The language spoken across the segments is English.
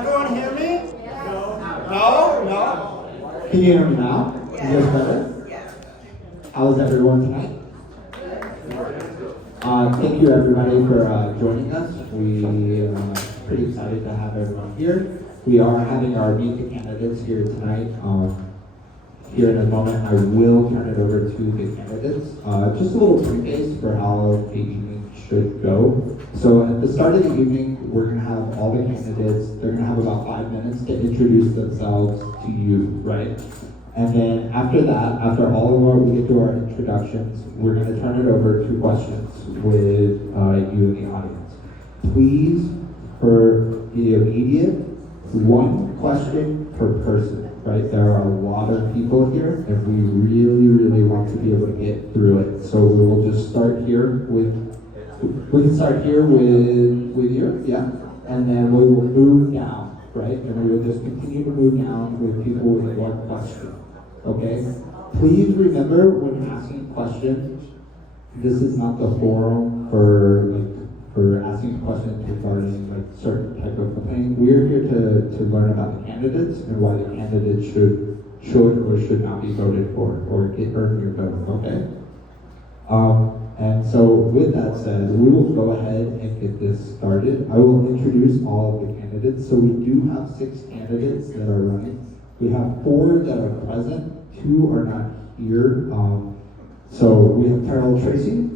everyone hear me? No? No? Can you hear me now? You guys better? How's everyone tonight? Thank you everybody for joining us. We are pretty excited to have everyone here. We are having our Meet the Candidates here tonight. Here in a moment, I will turn it over to the candidates. Just a little preface for how the evening should go. So at the start of the evening, we're going to have all the candidates. They're going to have about 5 minutes to introduce themselves to you, right? And then after that, after all of we get to our introductions, we're going to turn it over to questions with you in the audience. Please, for the immediate, one question per person. Right, there are a lot of people here, and we really want to be able to get through it. So we will just start here with. We can start here with you, yeah, and then we will move down, right, and we will just continue to move down with people with one question. Okay. Please remember when asking questions, this is not the forum for asking questions regarding like certain type of campaign. We're here to learn about the candidates and why the candidates should or should not be voted for or earn your vote, okay? And so with that said, we will go ahead and get this started. I will introduce all of the candidates. So we do have 6 candidates that are running. We have 4 that are present, 2 are not here. So we have Carol Tracy,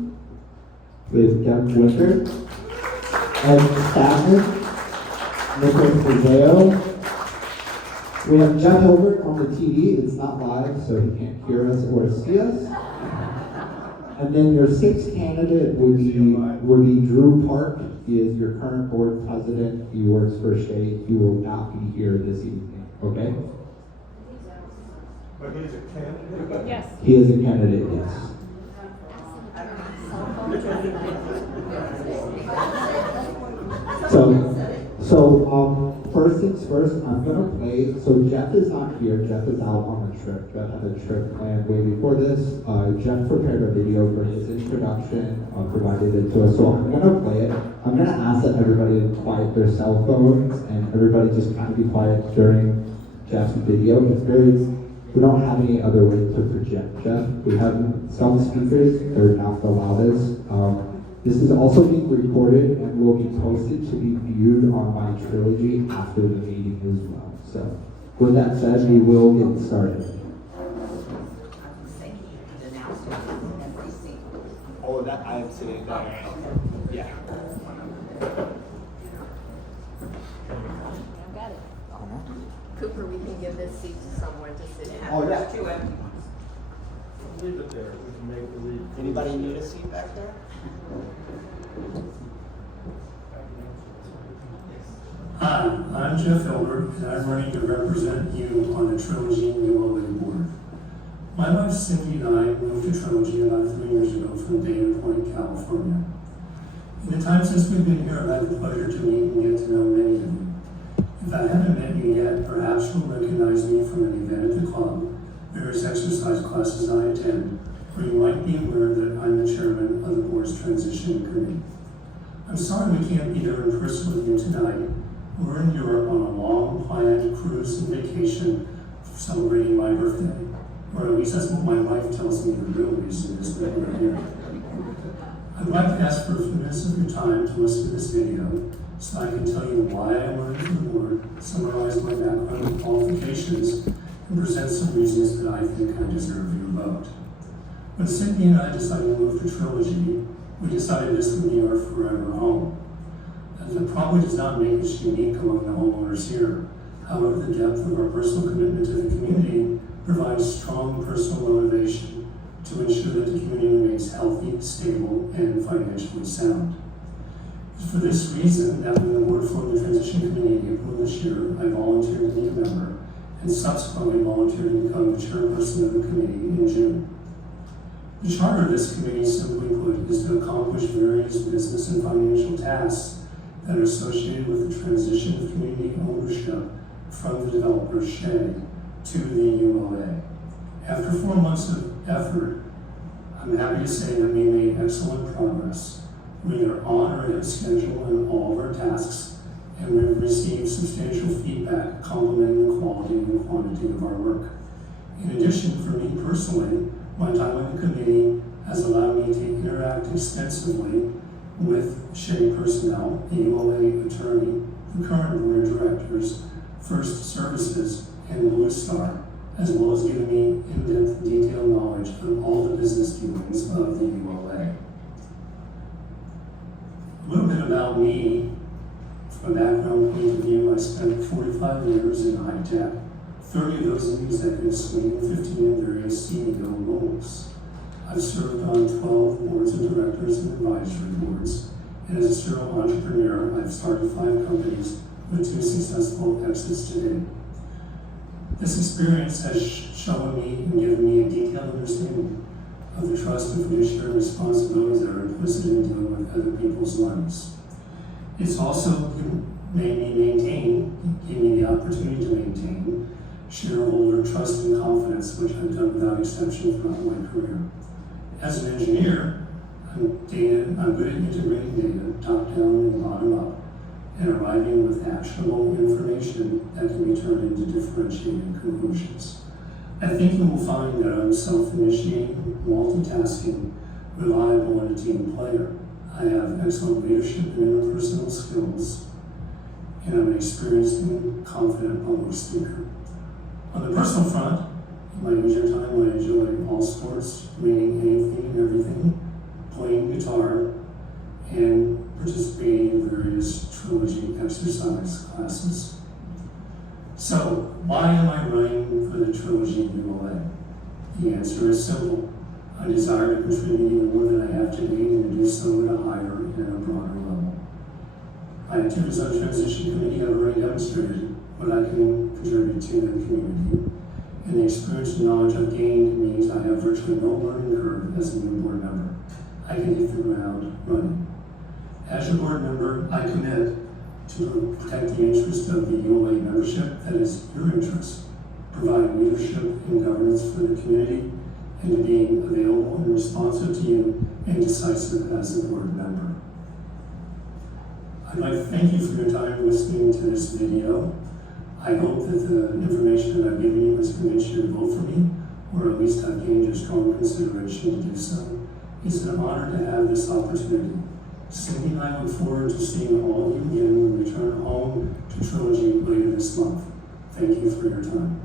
we have Deb Winter, Ed Statman, Nicholas Fazeo. We have Jeff Hilbert on the TV. It's not live, so he can't hear us or see us. And then your 6th candidate would be Drew Park. He is your current board president. He works for Shea. He will not be here this evening, okay? But he's a candidate? Yes. He is a candidate, yes. So first things first, I'm gonna play. So Jeff is not here. Jeff is out on a trip. Jeff had a trip planned way before this. Jeff prepared a video for his introduction, provided it to us. So I'm gonna play it. I'm gonna ask that everybody quiet their cell phones and everybody just kind of be quiet during Jeff's video. We don't have any other way to project Jeff. We have some speakers. They're not the loudest. This is also being recorded and will be posted to be viewed on my trilogy after the meeting as well. So, with that said, we will get started. Oh, that I am sitting there. Yeah. Got it. Cooper, we can give this seat to someone to sit in. Oh, yeah. 2 empty ones. Leave it there. We can make the lead. Anybody need a seat back there? Hi, I'm Jeff Hilbert, and I'm running to represent you on the Trilogy ULA board. My wife Cindy and I moved to Trilogy about 3 years ago from Dana Point, California. In the time since we've been here, I've had the pleasure to meet and get to know many of you. If I haven't met you yet, perhaps you'll recognize me from an event at the club, various exercise classes I attend, or you might be aware that I'm the chairman of the board's transition committee. I'm sorry we can't be there in person with you tonight. We're in Europe on a long planned cruise and vacation celebrating my birthday. Or at least that's what my wife tells me the real reason is that we're here. I'd like to ask for a few minutes of your time to listen to this video so I can tell you why I'm running for the board, summarize my background and qualifications, and present some reasons that I think I deserve your vote. When Cindy and I decided to move to Trilogy, we decided this would be our forever home. That probably does not make us unique among the homeowners here. However, the depth of our personal commitment to the community provides strong personal motivation to ensure that the community remains healthy, stable, and financially sound. It's for this reason that when the board formed the transition committee in April this year, I volunteered to be a member and subsequently volunteered to become the chairperson of the committee in June. The charter of this committee, simply put, is to accomplish various business and financial tasks that are associated with the transition of community ownership from the developer Shea to the ULA. After 4 months of effort, I'm happy to say that we made excellent progress. We are on or ahead of schedule in all of our tasks, and we've received substantial feedback complimenting the quality and quantity of our work. In addition, for me personally, my time on the committee has allowed me to interact extensively with Shea personnel, the ULA attorney, the current board of directors, First Services, and Blue Star, as well as giving me in-depth, detailed knowledge of all the business dealings of the ULA. A little bit about me. From a background point of view, I spent 45 years in high tech, 30 of those in executive suite, and 15 in various CEO roles. I've served on 12 boards of directors and advisory boards, and as a serial entrepreneur, I've started 5 companies with 2 successful exits to date. This experience has shown me and given me a detailed understanding of the trust and fiduciary responsibilities that are implicit in dealing with other people's lives. It's also made me give me the opportunity to maintain shareholder trust and confidence, which I've done without exception throughout my career. As an engineer, I'm good at integrating data, top down and bottom up, and arriving with actionable information that can be turned into differentiated conclusions. I think you will find that I'm self-initiating, multitasking, reliable, and a team player. I have excellent leadership and interpersonal skills, and I'm an experienced and confident public speaker. On the personal front, in my leisure time, I enjoy all sports, reading anything and everything, playing guitar, and participating in various trilogy exercise classes. So, why am I running for the trilogy ULA? The answer is simple. I desire to contribute even more than I have today and to do so at a higher and a broader level. My activities on the transition committee have already demonstrated what I can contribute to the community, and the experience and knowledge I've gained means I have virtually no learning curve as a new board member. I can hit the ground running. As your board member, I commit to protect the interest of the ULA membership, that is your interest, provide leadership and governance for the community, and to being available and responsive to you and decisive as a board member. I'd like to thank you for your time listening to this video. I hope that the information that I've given you has convinced you to vote for me, or at least I've gained your strong consideration to do so. It's an honor to have this opportunity. Cindy and I look forward to seeing all of you again when we return home to Trilogy later this month. Thank you for your time.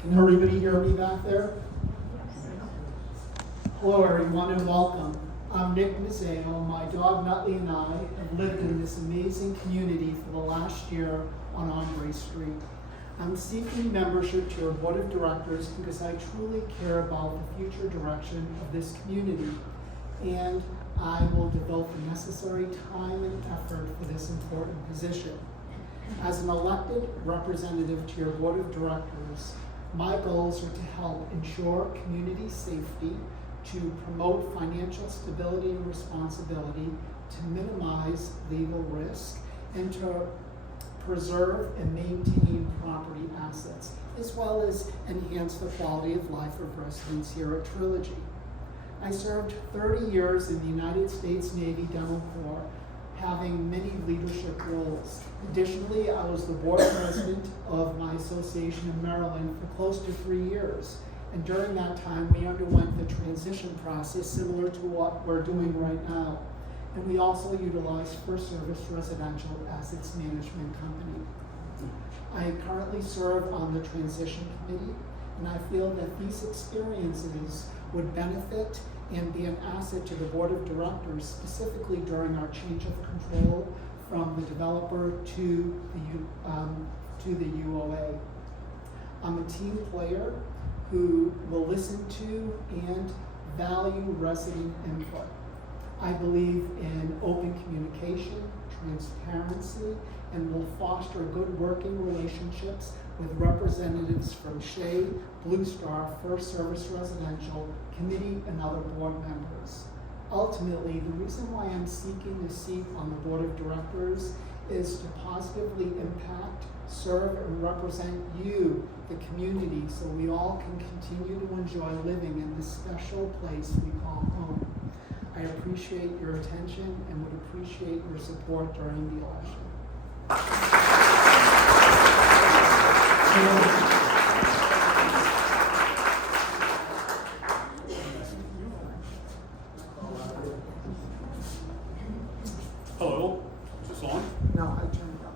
Can everybody hear me back there? Hello everyone and welcome. I'm Nick Mazzeo. My dog Nutley and I have lived in this amazing community for the last year on Ombre Street. I'm seeking membership to your board of directors because I truly care about the future direction of this community, and I will devote the necessary time and effort for this important position. As an elected representative to your board of directors, my goals are to help ensure community safety, to promote financial stability and responsibility, to minimize legal risk, and to preserve and maintain property assets, as well as enhance the quality of life of residents here at Trilogy. I served 30 years in the United States Navy Dental Corps, having many leadership roles. Additionally, I was the board president of my association in Maryland for close to 3 years. And during that time, we underwent the transition process similar to what we're doing right now. And we also utilized First Service Residential Assets Management Company. I currently serve on the transition committee, and I feel that these experiences would benefit and be an asset to the board of directors, specifically during our change of control from the developer to the UOA. I'm a team player who will listen to and value resident input. I believe in open communication, transparency, and will foster good working relationships with representatives from Shea, Blue Star, First Service Residential, committee, and other board members. Ultimately, the reason why I'm seeking a seat on the board of directors is to positively impact, serve, and represent you, the community, so we all can continue to enjoy living in this special place we call home. I appreciate your attention and would appreciate your support during the election. Hello, is this on? No, I turned it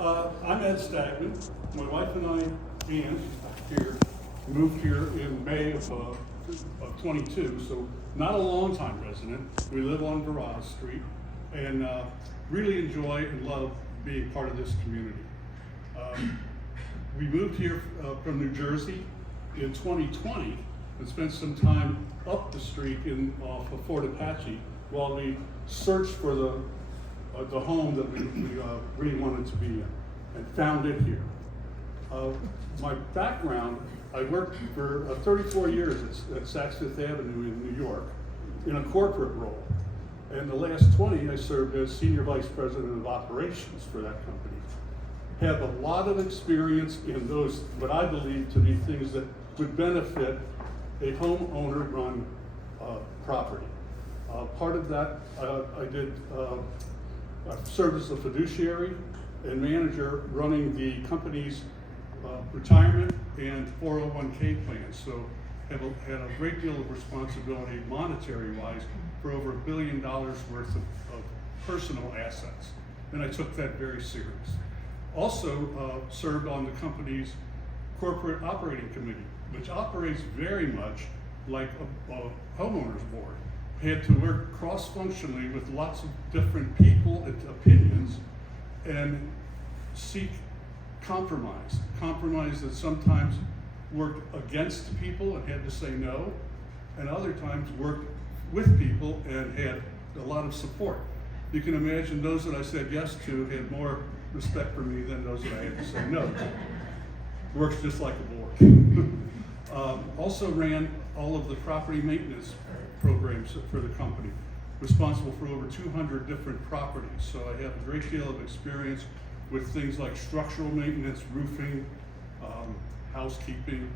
off. I'm Ed Stagman. My wife and I, Ann, here, moved here in May of 22, so not a long time resident. We live on Verrata Street and really enjoy and love being part of this community. We moved here from New Jersey in 2020 and spent some time up the street off of Fort Apache while we searched for the home that we really wanted to be in, and found it here. My background, I worked for 34 years at Saks Fifth Avenue in New York in a corporate role. And the last 20, I served as Senior Vice President of Operations for that company. Have a lot of experience in those, what I believe to be things that would benefit a homeowner-run property. Part of that, I served as a fiduciary and manager running the company's retirement and 401k plans. So had a great deal of responsibility monetary-wise for over $1 billion worth of personal assets. And I took that very serious. Also served on the company's corporate operating committee, which operates very much like a homeowner's board. Had to work cross-functionally with lots of different people and opinions and seek compromise. Compromise that sometimes worked against people and had to say no, and other times worked with people and had a lot of support. You can imagine those that I said yes to had more respect for me than those that I had to say no to. Works just like a board. Also ran all of the property maintenance programs for the company, responsible for over 200 different properties. So I have a great deal of experience with things like structural maintenance, roofing, housekeeping,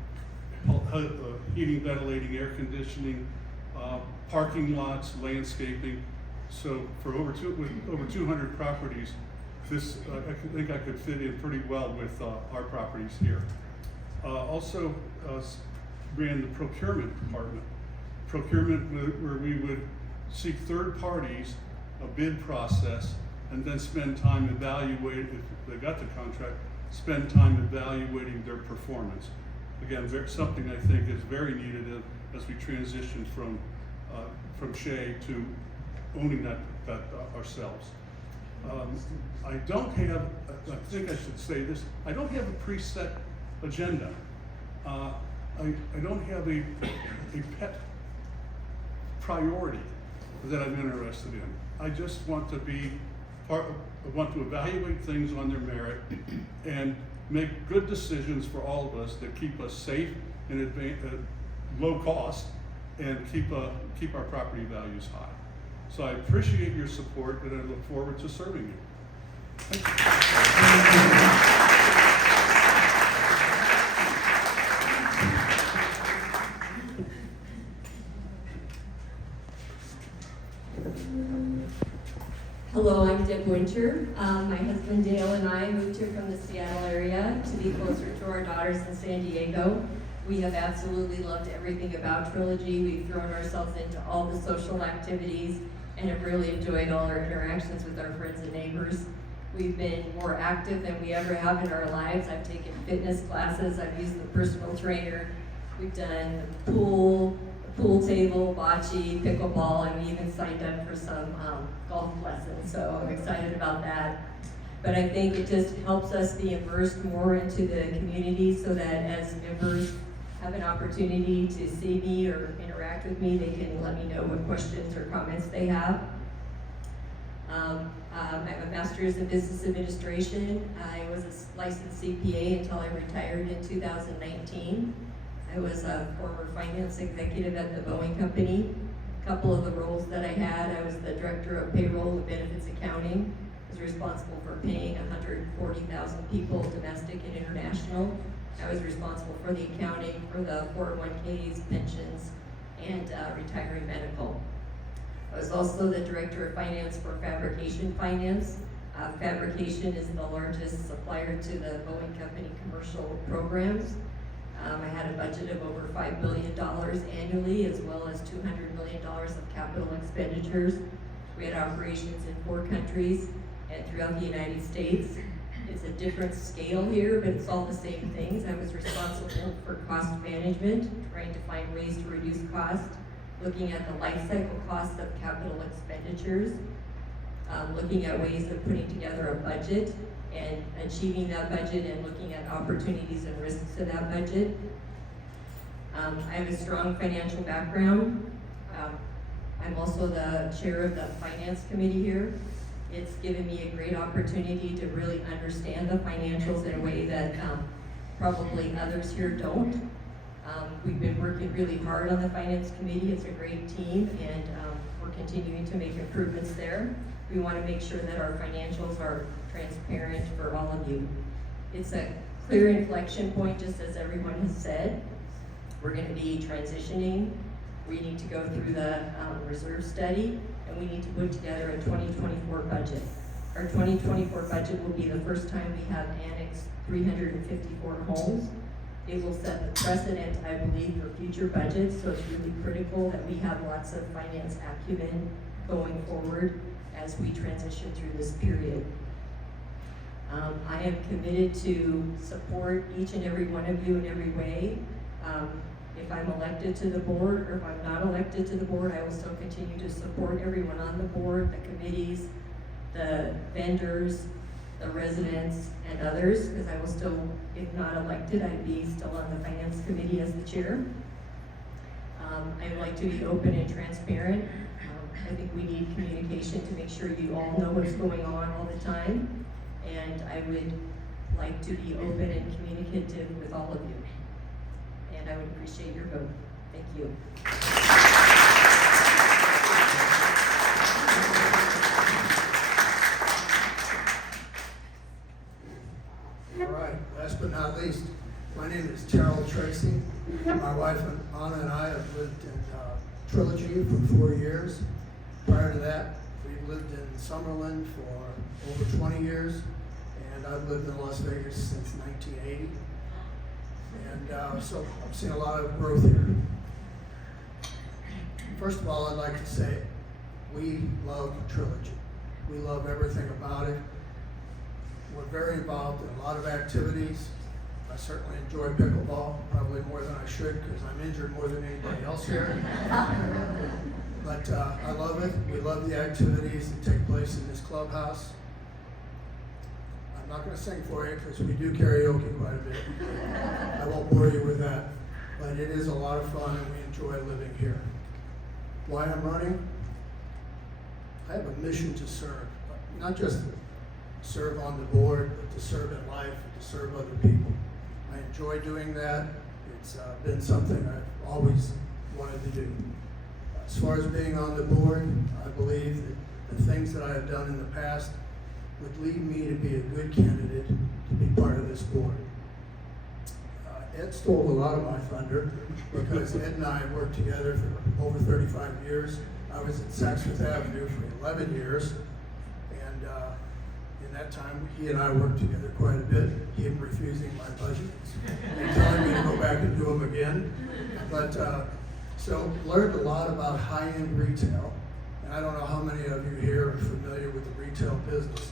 heating, ventilating, air conditioning, parking lots, landscaping. So for over 200 properties, this I think I could fit in pretty well with our properties here. Also ran the procurement department. Procurement where we would seek third parties, a bid process, and then spend time evaluating, if they got the contract, spend time evaluating their performance. Again, something I think is very needed as we transition from Shea to owning that ourselves. I don't have, I think I should say this, I don't have a preset agenda. I don't have a pet priority that I'm interested in. I just want to be I want to evaluate things on their merit and make good decisions for all of us that keep us safe and low cost and keep our property values high. So I appreciate your support and I look forward to serving you. Thank you. Hello, I'm Deb Winter. My husband Dale and I moved here from the Seattle area to be closer to our daughters in San Diego. We have absolutely loved everything about Trilogy. We've thrown ourselves into all the social activities and have really enjoyed all our interactions with our friends and neighbors. We've been more active than we ever have in our lives. I've taken fitness classes, I've used the personal trainer. We've done pool table, bocce, pickleball, and we even signed up for some golf lessons, so I'm excited about that. But I think it just helps us be immersed more into the community so that as members have an opportunity to see me or interact with me, they can let me know what questions or comments they have. I have a master's in business administration. I was a licensed CPA until I retired in 2019. I was a former finance executive at the Boeing Company, A couple of the roles that I had, I was the director of payroll and benefits accounting. I was responsible for paying 140,000 people, domestic and international. I was responsible for the accounting for the 401ks, pensions, and retiree medical. I was also the director of finance for fabrication finance. Fabrication is the largest supplier to the Boeing Company commercial programs. I had a budget of over $5 billion annually, as well as $200 million of capital expenditures. We had operations in 4 countries and throughout the United States. It's a different scale here, but it's all the same things. I was responsible for cost management, trying to find ways to reduce cost, looking at the life cycle costs of capital expenditures, looking at ways of putting together a budget and achieving that budget, and looking at opportunities and risks to that budget. I have a strong financial background. I'm also the chair of the finance committee here. It's given me a great opportunity to really understand the financials in a way that probably others here don't. We've been working really hard on the finance committee. It's a great team, and we're continuing to make improvements there. We want to make sure that our financials are transparent for all of you. It's a clear inflection point, just as everyone has said. We're going to be transitioning. We need to go through the reserve study, and we need to put together a 2024 budget. Our 2024 budget will be the first time we have annexed 354 homes. It will set the precedent, I believe, for future budgets, so it's really critical that we have lots of finance acumen going forward as we transition through this period. I am committed to support each and every one of you in every way. If I'm elected to the board, or if I'm not elected to the board, I will still continue to support everyone on the board, the committees, the vendors, the residents, and others, because I will still, if not elected, I'd be still on the finance committee as the chair. I like to be open and transparent. I think we need communication to make sure you all know what's going on all the time, and I would like to be open and communicative with all of you. And I would appreciate your vote. Thank you. All right, last but not least, my name is Terrell Tracy. My wife Anna and I have lived in Trilogy for 4 years. Prior to that, we've lived in Summerlin for over 20 years, and I've lived in Las Vegas since 1980. And so I've seen a lot of growth here. First of all, I'd like to say we love Trilogy. We love everything about it. We're very involved in a lot of activities. I certainly enjoy pickleball, probably more than I should because I'm injured more than anybody else here. But I love it. We love the activities that take place in this clubhouse. I'm not going to sing for you because we do karaoke quite a bit. I won't bore you with that. But it is a lot of fun and we enjoy living here. Why I'm running? I have a mission to serve. Not just serve on the board, but to serve in life and to serve other people. I enjoy doing that. It's been something I've always wanted to do. As far as being on the board, I believe that the things that I have done in the past would lead me to be a good candidate to be part of this board. Ed stole a lot of my thunder because Ed and I worked together for over 35 years. I was at Saks Fifth Avenue for 11 years, and in that time, he and I worked together quite a bit, him refusing my budgets and telling me to go back and do them again. But so learned a lot about high-end retail, and I don't know how many of you here are familiar with the retail business,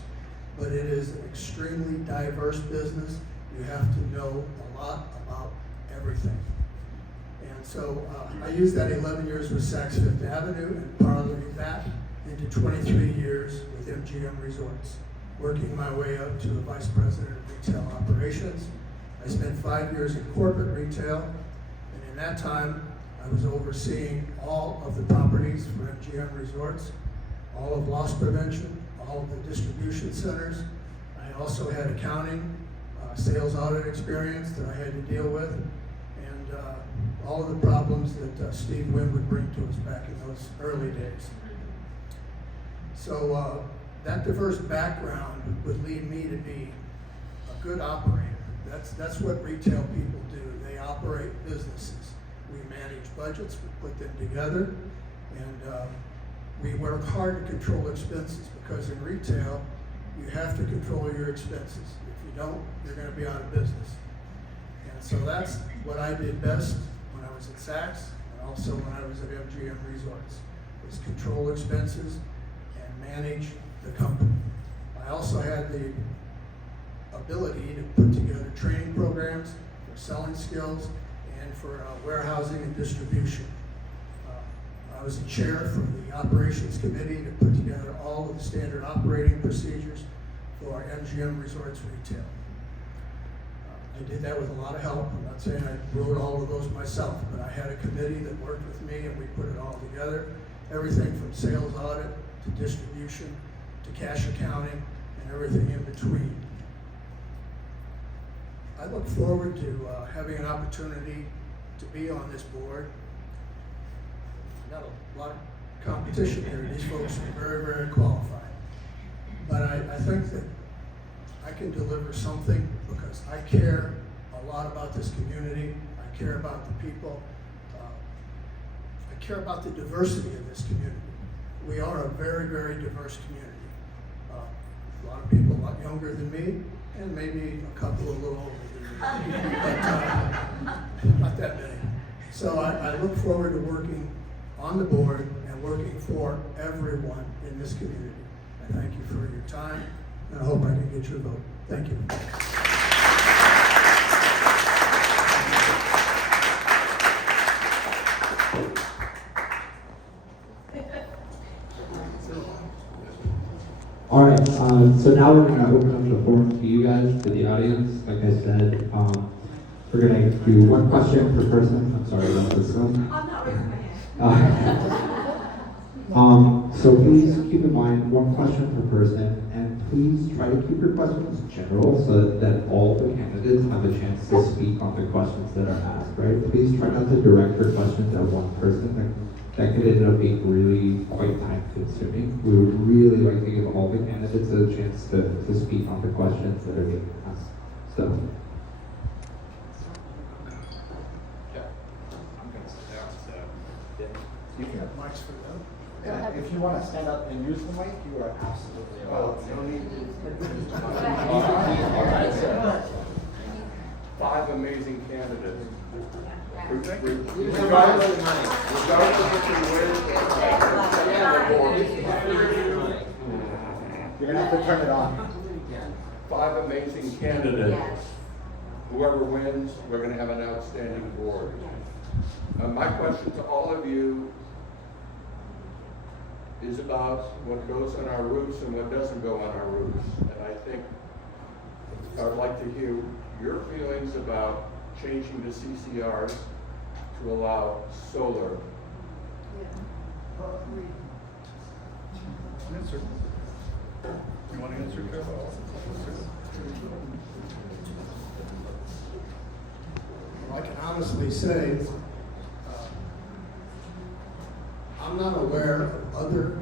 but it is an extremely diverse business. You have to know a lot about everything. And so I used that 11 years with Saks Fifth Avenue and parlayed that into 23 years with MGM Resorts, working my way up to the Vice President of Retail Operations. I spent 5 years in corporate retail, and in that time, I was overseeing all of the properties for MGM Resorts, all of loss prevention, all of the distribution centers. I also had accounting, sales audit experience that I had to deal with, and all of the problems that Steve Wynn would bring to us back in those early days. So that diverse background would lead me to be a good operator. That's what retail people do. They operate businesses. We manage budgets, we put them together, and we work hard to control expenses, because in retail, you have to control your expenses. If you don't, you're going to be out of business. And so that's what I did best when I was at Saks, and also when I was at MGM Resorts, was control expenses and manage the company. I also had the ability to put together training programs for selling skills and for warehousing and distribution. I was the chair for the operations committee to put together all of the standard operating procedures for MGM Resorts Retail. I did that with a lot of help. I'm not saying I wrote all of those myself, but I had a committee that worked with me and we put it all together. Everything from sales audit to distribution to cash accounting and everything in between. I look forward to having an opportunity to be on this board. I've got a lot of competition here. These folks are very, very qualified. But I think that I can deliver something because I care a lot about this community. I care about the people. I care about the diversity of this community. We are a very, very diverse community. A lot of people a lot younger than me, and maybe a couple a little older than me, but not that many. So I look forward to working on the board and working for everyone in this community. I thank you for your time, and I hope I can get your vote. Thank you. All right, so now we're gonna open up the forum to you guys, to the audience. Like I said, we're gonna do one question per person. I'm sorry about this one. I'm not raising my hand. So please keep in mind one question per person, and please try to keep your questions general so that all the candidates have a chance to speak on the questions that are asked, right? Please try not to direct your questions at one person. That could end up being really quite time consuming. We would really like to give all the candidates a chance to speak on the questions that are being asked. So. I'm gonna sit down, so. You can have mics for them. Yeah, if you wanna stand up and use the mic, you are absolutely welcome. No need All right, so 5 amazing candidates. Regardless of if you win, You're gonna have to turn it on. 5 amazing candidates. Whoever wins, we're going to have an outstanding board. My question to all of you is about what goes on our roofs and what doesn't go on our roofs. And I think I'd like to hear your feelings about changing the CCRs to allow solar. Answer. You want to answer, Carol? I can honestly say, I'm not aware of other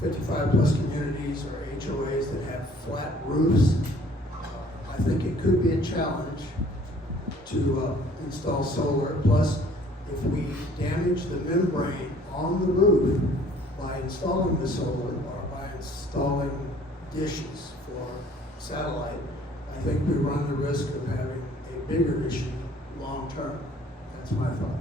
55 plus communities or HOAs that have flat roofs. I think it could be a challenge to install solar. Plus, if we damage the membrane on the roof by installing the solar or by installing dishes for satellite, I think we run the risk of having a bigger issue long term. That's my thought.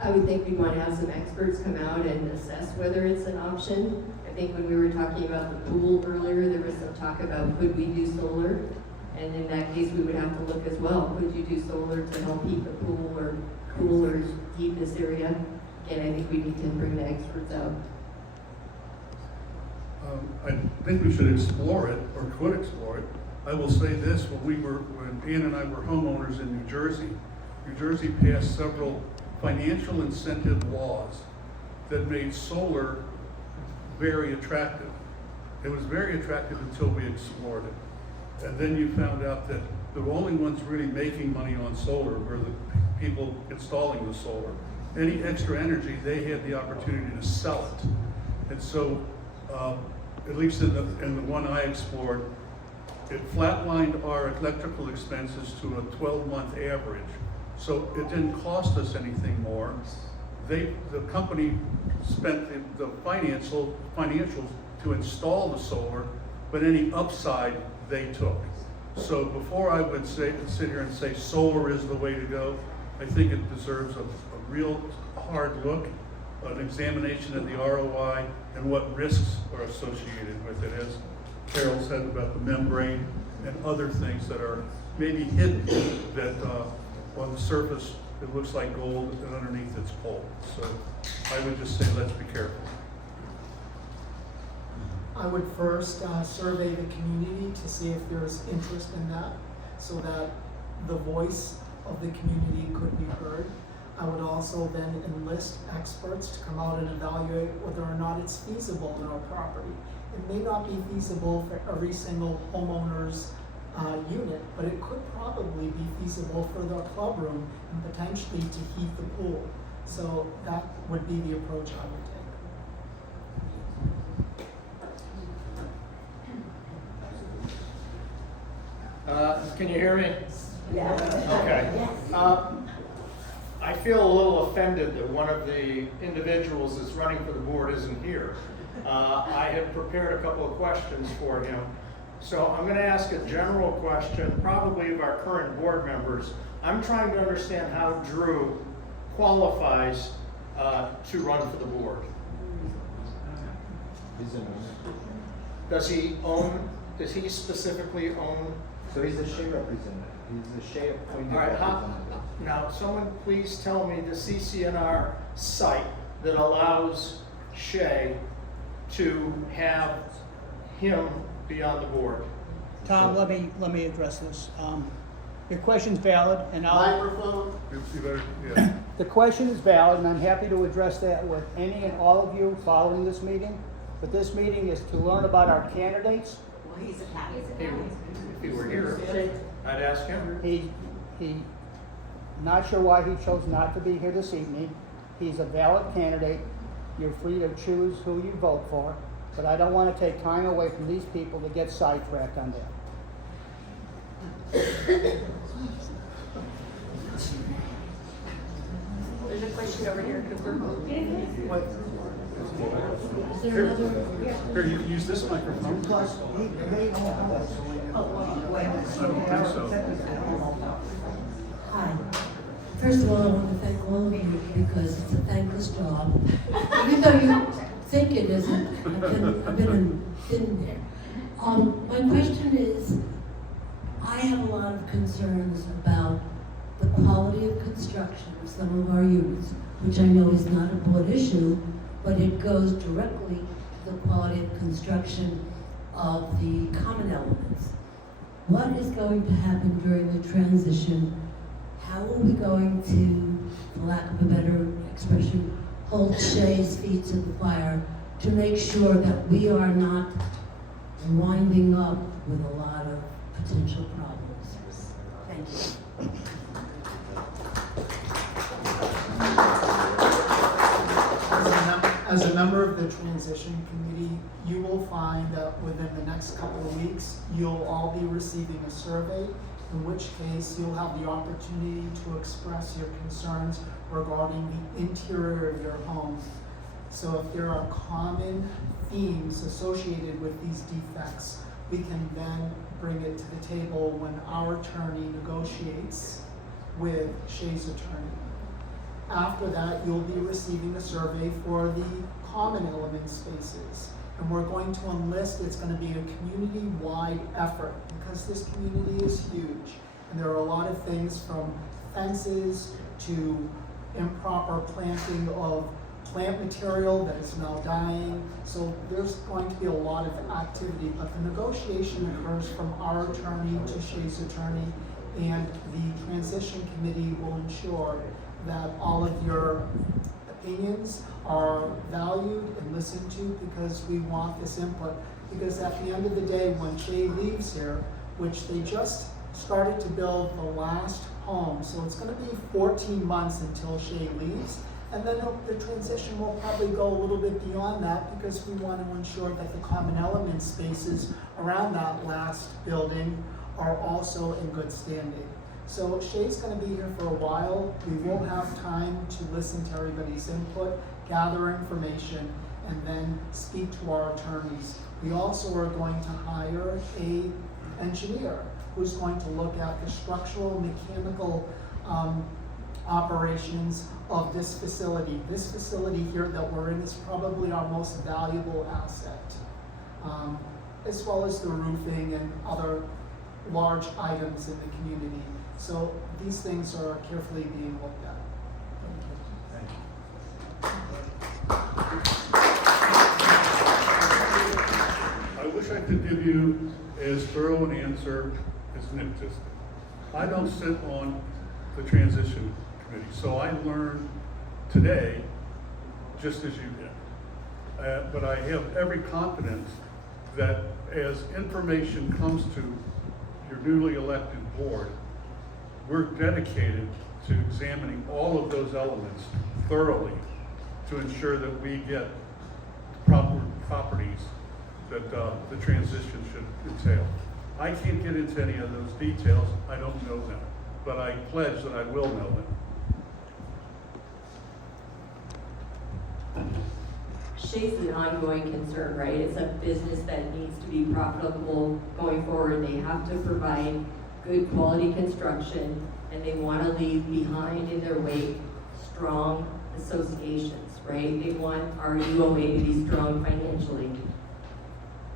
I would think we'd want to have some experts come out and assess whether it's an option. I think when we were talking about the pool earlier, there was some talk about could we do solar? And in that case, we would have to look as well. Could you do solar to help heat the pool or cool or heat this area? Again, I think we need to bring the experts out. I think we should explore it, or could explore it. I will say this, when Ann and I were homeowners in New Jersey passed several financial incentive laws that made solar very attractive. It was very attractive until we explored it. And then you found out that the only ones really making money on solar were the people installing the solar. Any extra energy, they had the opportunity to sell it. And so, at least in the one I explored, it flatlined our electrical expenses to a 12-month average. So it didn't cost us anything more. The company spent the financials to install the solar, but any upside they took. So before I would sit here and say solar is the way to go, I think it deserves a real hard look, an examination of the ROI and what risks are associated with it, as Carol said about the membrane and other things that are maybe hidden, that on the surface it looks like gold and underneath it's coal. So I would just say let's be careful. I would first survey the community to see if there's interest in that, so that the voice of the community could be heard. I would also then enlist experts to come out and evaluate whether or not it's feasible in our property. It may not be feasible for every single homeowner's unit, but it could probably be feasible for their club room and potentially to heat the pool. So that would be the approach I would take. Can you hear me? Yeah. Okay. I feel a little offended that one of the individuals that's running for the board isn't here. I had prepared a couple of questions for him. So I'm going to ask a general question, probably of our current board members. I'm trying to understand how Drew qualifies to run for the board. Does he specifically own? So he's a Shea representative. He's a Shea appointed All right, representative. now someone please tell me the CCNR site that allows Shea to have him be on the board. Tom, let me address this. Your question's valid, and Microphone. You better, yeah. the question is valid, and I'm happy to address that with any and all of you following this meeting. But this meeting is to learn about our candidates. Well, he's a captain. If he were here, I'd ask him. He, not sure why he chose not to be here this evening. He's a valid candidate. You're free to choose who you vote for, but I don't want to take time away from these people to get sidetracked on that. There's a question over here, Cooper. Is there another? Here, you use this microphone. I don't think so. Hi. First of all, I want to thank all of you because it's a thankless job. Even though you think it isn't, I've been there. My question is, I have a lot of concerns about the quality of construction of some of our units, which I know is not a board issue, but it goes directly to the quality of construction of the common elements. What is going to happen during the transition? How are we going to, for lack of a better expression, hold Shea's feet to the fire to make sure that we are not winding up with a lot of potential problems? Thank you. As a member of the transition committee, you will find that within the next couple of weeks, you'll all be receiving a survey, in which case you'll have the opportunity to express your concerns regarding the interior of your home. So if there are common themes associated with these defects, we can then bring it to the table when our attorney negotiates with Shea's attorney. After that, you'll be receiving a survey for the common element spaces. And we're going to enlist, it's going to be a community-wide effort because this community is huge. And there are a lot of things from fences to improper planting of plant material that is now dying. So there's going to be a lot of activity, but the negotiation occurs from our attorney to Shea's attorney, and the transition committee will ensure that all of your opinions are valued and listened to, because we want this input. Because at the end of the day, when Shea leaves here, which they just started to build the last home. So it's gonna be 14 months until Shay leaves. And then the transition will probably go a little bit beyond that because we want to ensure that the common element spaces around that last building are also in good standing. So Shay's going to be here for a while. We will have time to listen to everybody's input, gather information, and then speak to our attorneys. We also are going to hire an engineer who's going to look at the structural, mechanical operations of this facility. This facility here that we're in is probably our most valuable asset, as well as the roofing and other large items in the community. So these things are carefully being looked at. I wish I could give you as thorough an answer as Nick just did. I don't sit on the transition committee, so I learned today just as you did. But I have every confidence that as information comes to your newly elected board, we're dedicated to examining all of those elements thoroughly to ensure that we get proper properties that the transition should entail. I can't get into any of those details, I don't know them, but I pledge that I will know them. Shay's an ongoing concern, right? It's a business that needs to be profitable going forward. They have to provide good quality construction, and they want to leave behind in their wake strong associations, right? They want our UOA to be strong financially.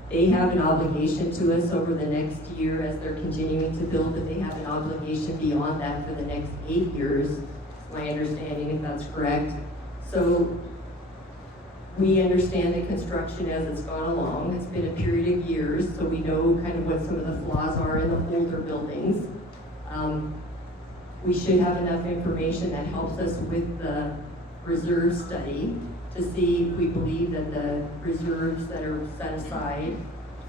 They have an obligation to us over the next year as they're continuing to build, but they have an obligation beyond that for the next 8 years, my understanding, if that's correct. So we understand the construction as it's gone along. It's been a period of years, so we know kind of what some of the flaws are in the older buildings. We should have enough information that helps us with the reserve study to see if we believe that the reserves that are set aside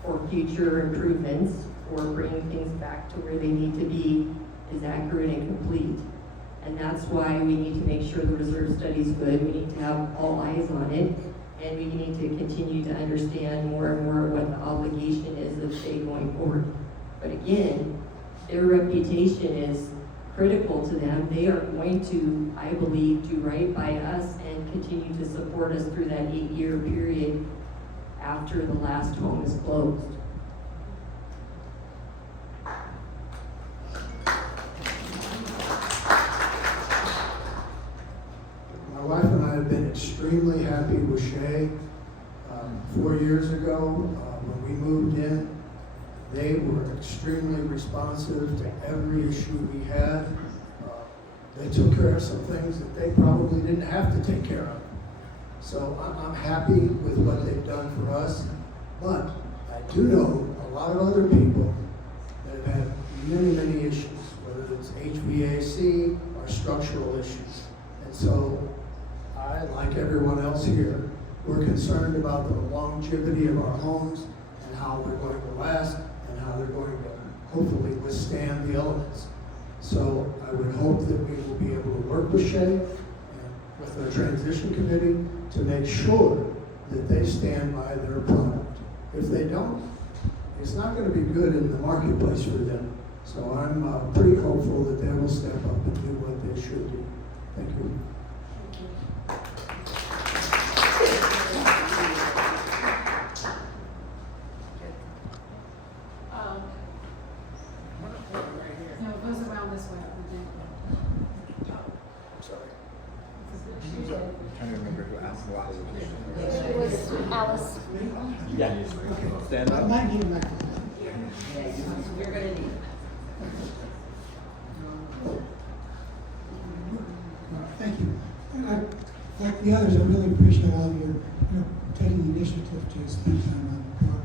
for future improvements or bringing things back to where they need to be is accurate and complete. And that's why we need to make sure the reserve study is good. We need to have all eyes on it, and we need to continue to understand more and more what the obligation is of Shay going forward. But again, their reputation is critical to them. They are going to, I believe, do right by us and continue to support us through that 8-year period after the last home is closed. My wife and I have been extremely happy with Shay. 4 years ago, when we moved in, they were extremely responsive to every issue we had. They took care of some things that they probably didn't have to take care of. So I'm happy with what they've done for us, but I do know a lot of other people that have had many, many issues, whether it's HVAC or structural issues. And so I, like everyone else here, we're concerned about the longevity of our homes and how they're going to last and how they're going to hopefully withstand the elements. So I would hope that we will be able to work with Shay and with the transition committee to make sure that they stand by their product. If they don't, it's not going to be good in the marketplace for them. So I'm pretty hopeful that they will step up and do what they should do. Thank you. No, it goes around this way. Sorry. Trying to remember who asked what. It was Alice. Yeah. Stand up. You're gonna need it. Thank you. And like the others, I really appreciate all of you taking the initiative to spend time on the board.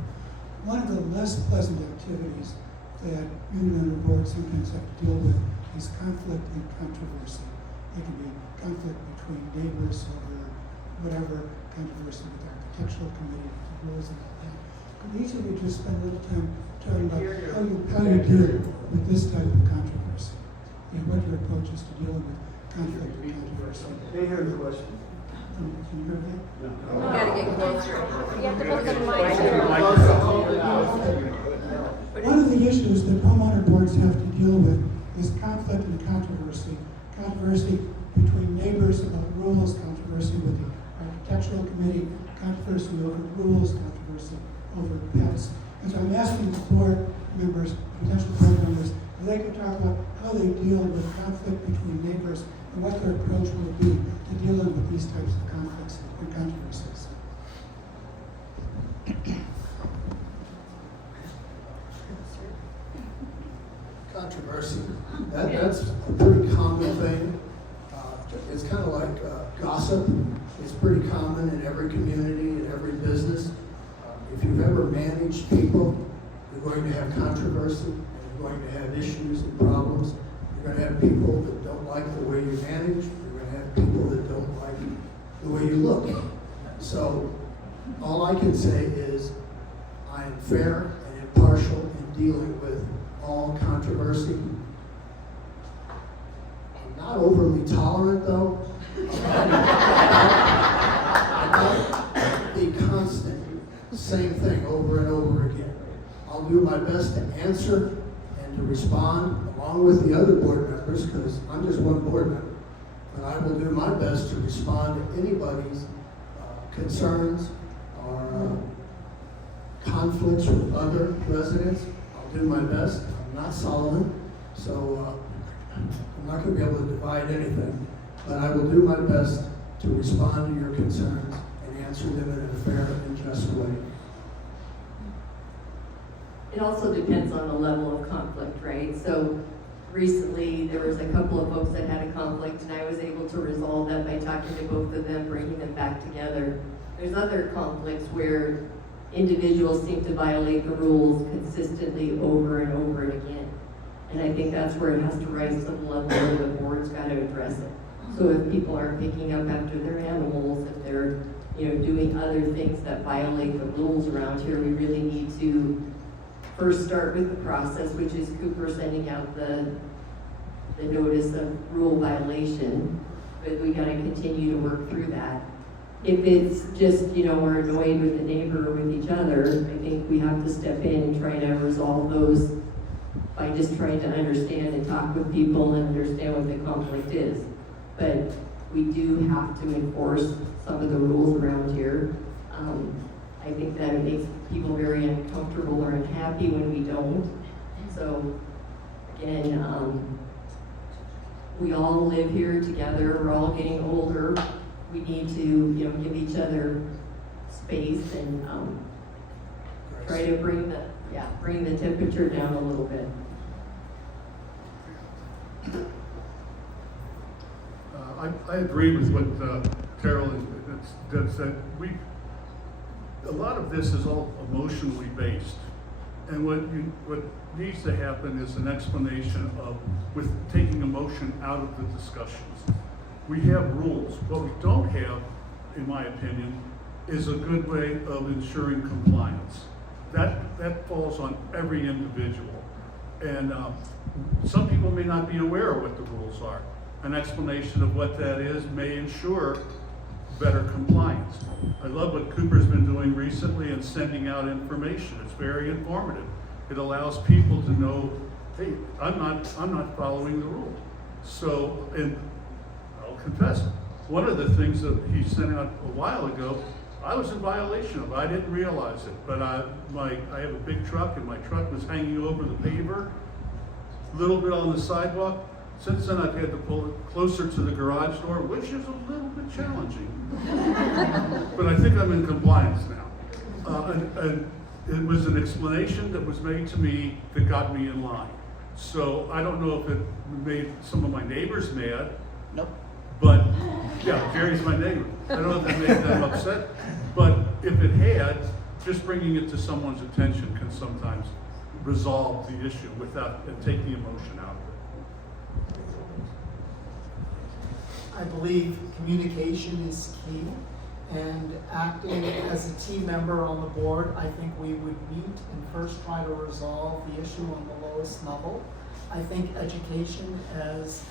One of the less pleasant activities that you and the board sometimes have to deal with is conflict and controversy. It can be conflict between neighbors over whatever controversy with the architectural committee, the rules and all that. Could each of you just spend a little time talking about how you deal with this type of controversy, and what your approach is to dealing with conflict and controversy. They hear the question. Can you hear that? You gotta get closer. You have to put the mic. One of the issues that homeowner boards have to deal with is conflict and controversy. Controversy between neighbors about rules, controversy with the architectural committee, controversy over rules, controversy over pets. And so I'm asking the board members, potential board members, if they can talk about how they deal with conflict between neighbors and what their approach will be to dealing with these types of conflicts and controversies. Controversy. That's a pretty common thing. It's kind of like gossip. It's pretty common in every community, in every business. If you've ever managed people, you're going to have controversy, and you're going to have issues and problems. You're going to have people that don't like the way you manage. You're going to have people that don't like the way you look. So all I can say is I am fair and impartial in dealing with all controversy. I'm not overly tolerant, though. About the constant same thing over and over again. I'll do my best to answer and to respond along with the other board members, because I'm just one board member. But I will do my best to respond to anybody's concerns or conflicts with other residents. I'll do my best. I'm not Solomon, so I'm not going to be able to divide anything. But I will do my best to respond to your concerns and answer them in a fair and just way. It also depends on the level of conflict, right? So recently there was a couple of folks that had a conflict and I was able to resolve that by talking to both of them, bringing them back together. There's other conflicts where individuals seem to violate the rules consistently over and over and again. And I think that's where it has to rise to the level where the board's got to address it. So if people aren't picking up after their animals, if they're doing other things that violate the rules around here, we really need to first start with the process, which is Cooper sending out the notice of rule violation, but we gotta continue to work through that. If it's just, we're annoyed with the neighbor or with each other, I think we have to step in and try to resolve those by just trying to understand and talk with people and understand what the conflict is. But we do have to enforce some of the rules around here. I think that it makes people very uncomfortable or unhappy when we don't. So again, we all live here together. We're all getting older. We need to, give each other space and try to bring the temperature down a little bit. I agree with what Carol has said. A lot of this is all emotionally based, and what needs to happen is an explanation with taking emotion out of the discussions. We have rules. What we don't have, in my opinion, is a good way of ensuring compliance. That falls on every individual, and some people may not be aware of what the rules are. An explanation of what that is may ensure better compliance. I love what Cooper's been doing recently and sending out information. It's very informative. It allows people to know, hey, I'm not following the rule. So, and I'll confess, one of the things that he sent out a while ago, I was in violation of. I didn't realize it, but I have a big truck, and my truck was hanging over the paver, a little bit on the sidewalk. Since then, I've had to pull it closer to the garage door, which is a little bit challenging. But I think I'm in compliance now. And it was an explanation that was made to me that got me in line. So I don't know if it made some of my neighbors mad. Nope. But, yeah, Jerry's my neighbor. I don't know if it made them upset. But if it had, just bringing it to someone's attention can sometimes resolve the issue without take the emotion out of it. I believe communication is key. And acting as a team member on the board, I think we would meet and first try to resolve the issue on the lowest level. I think education, as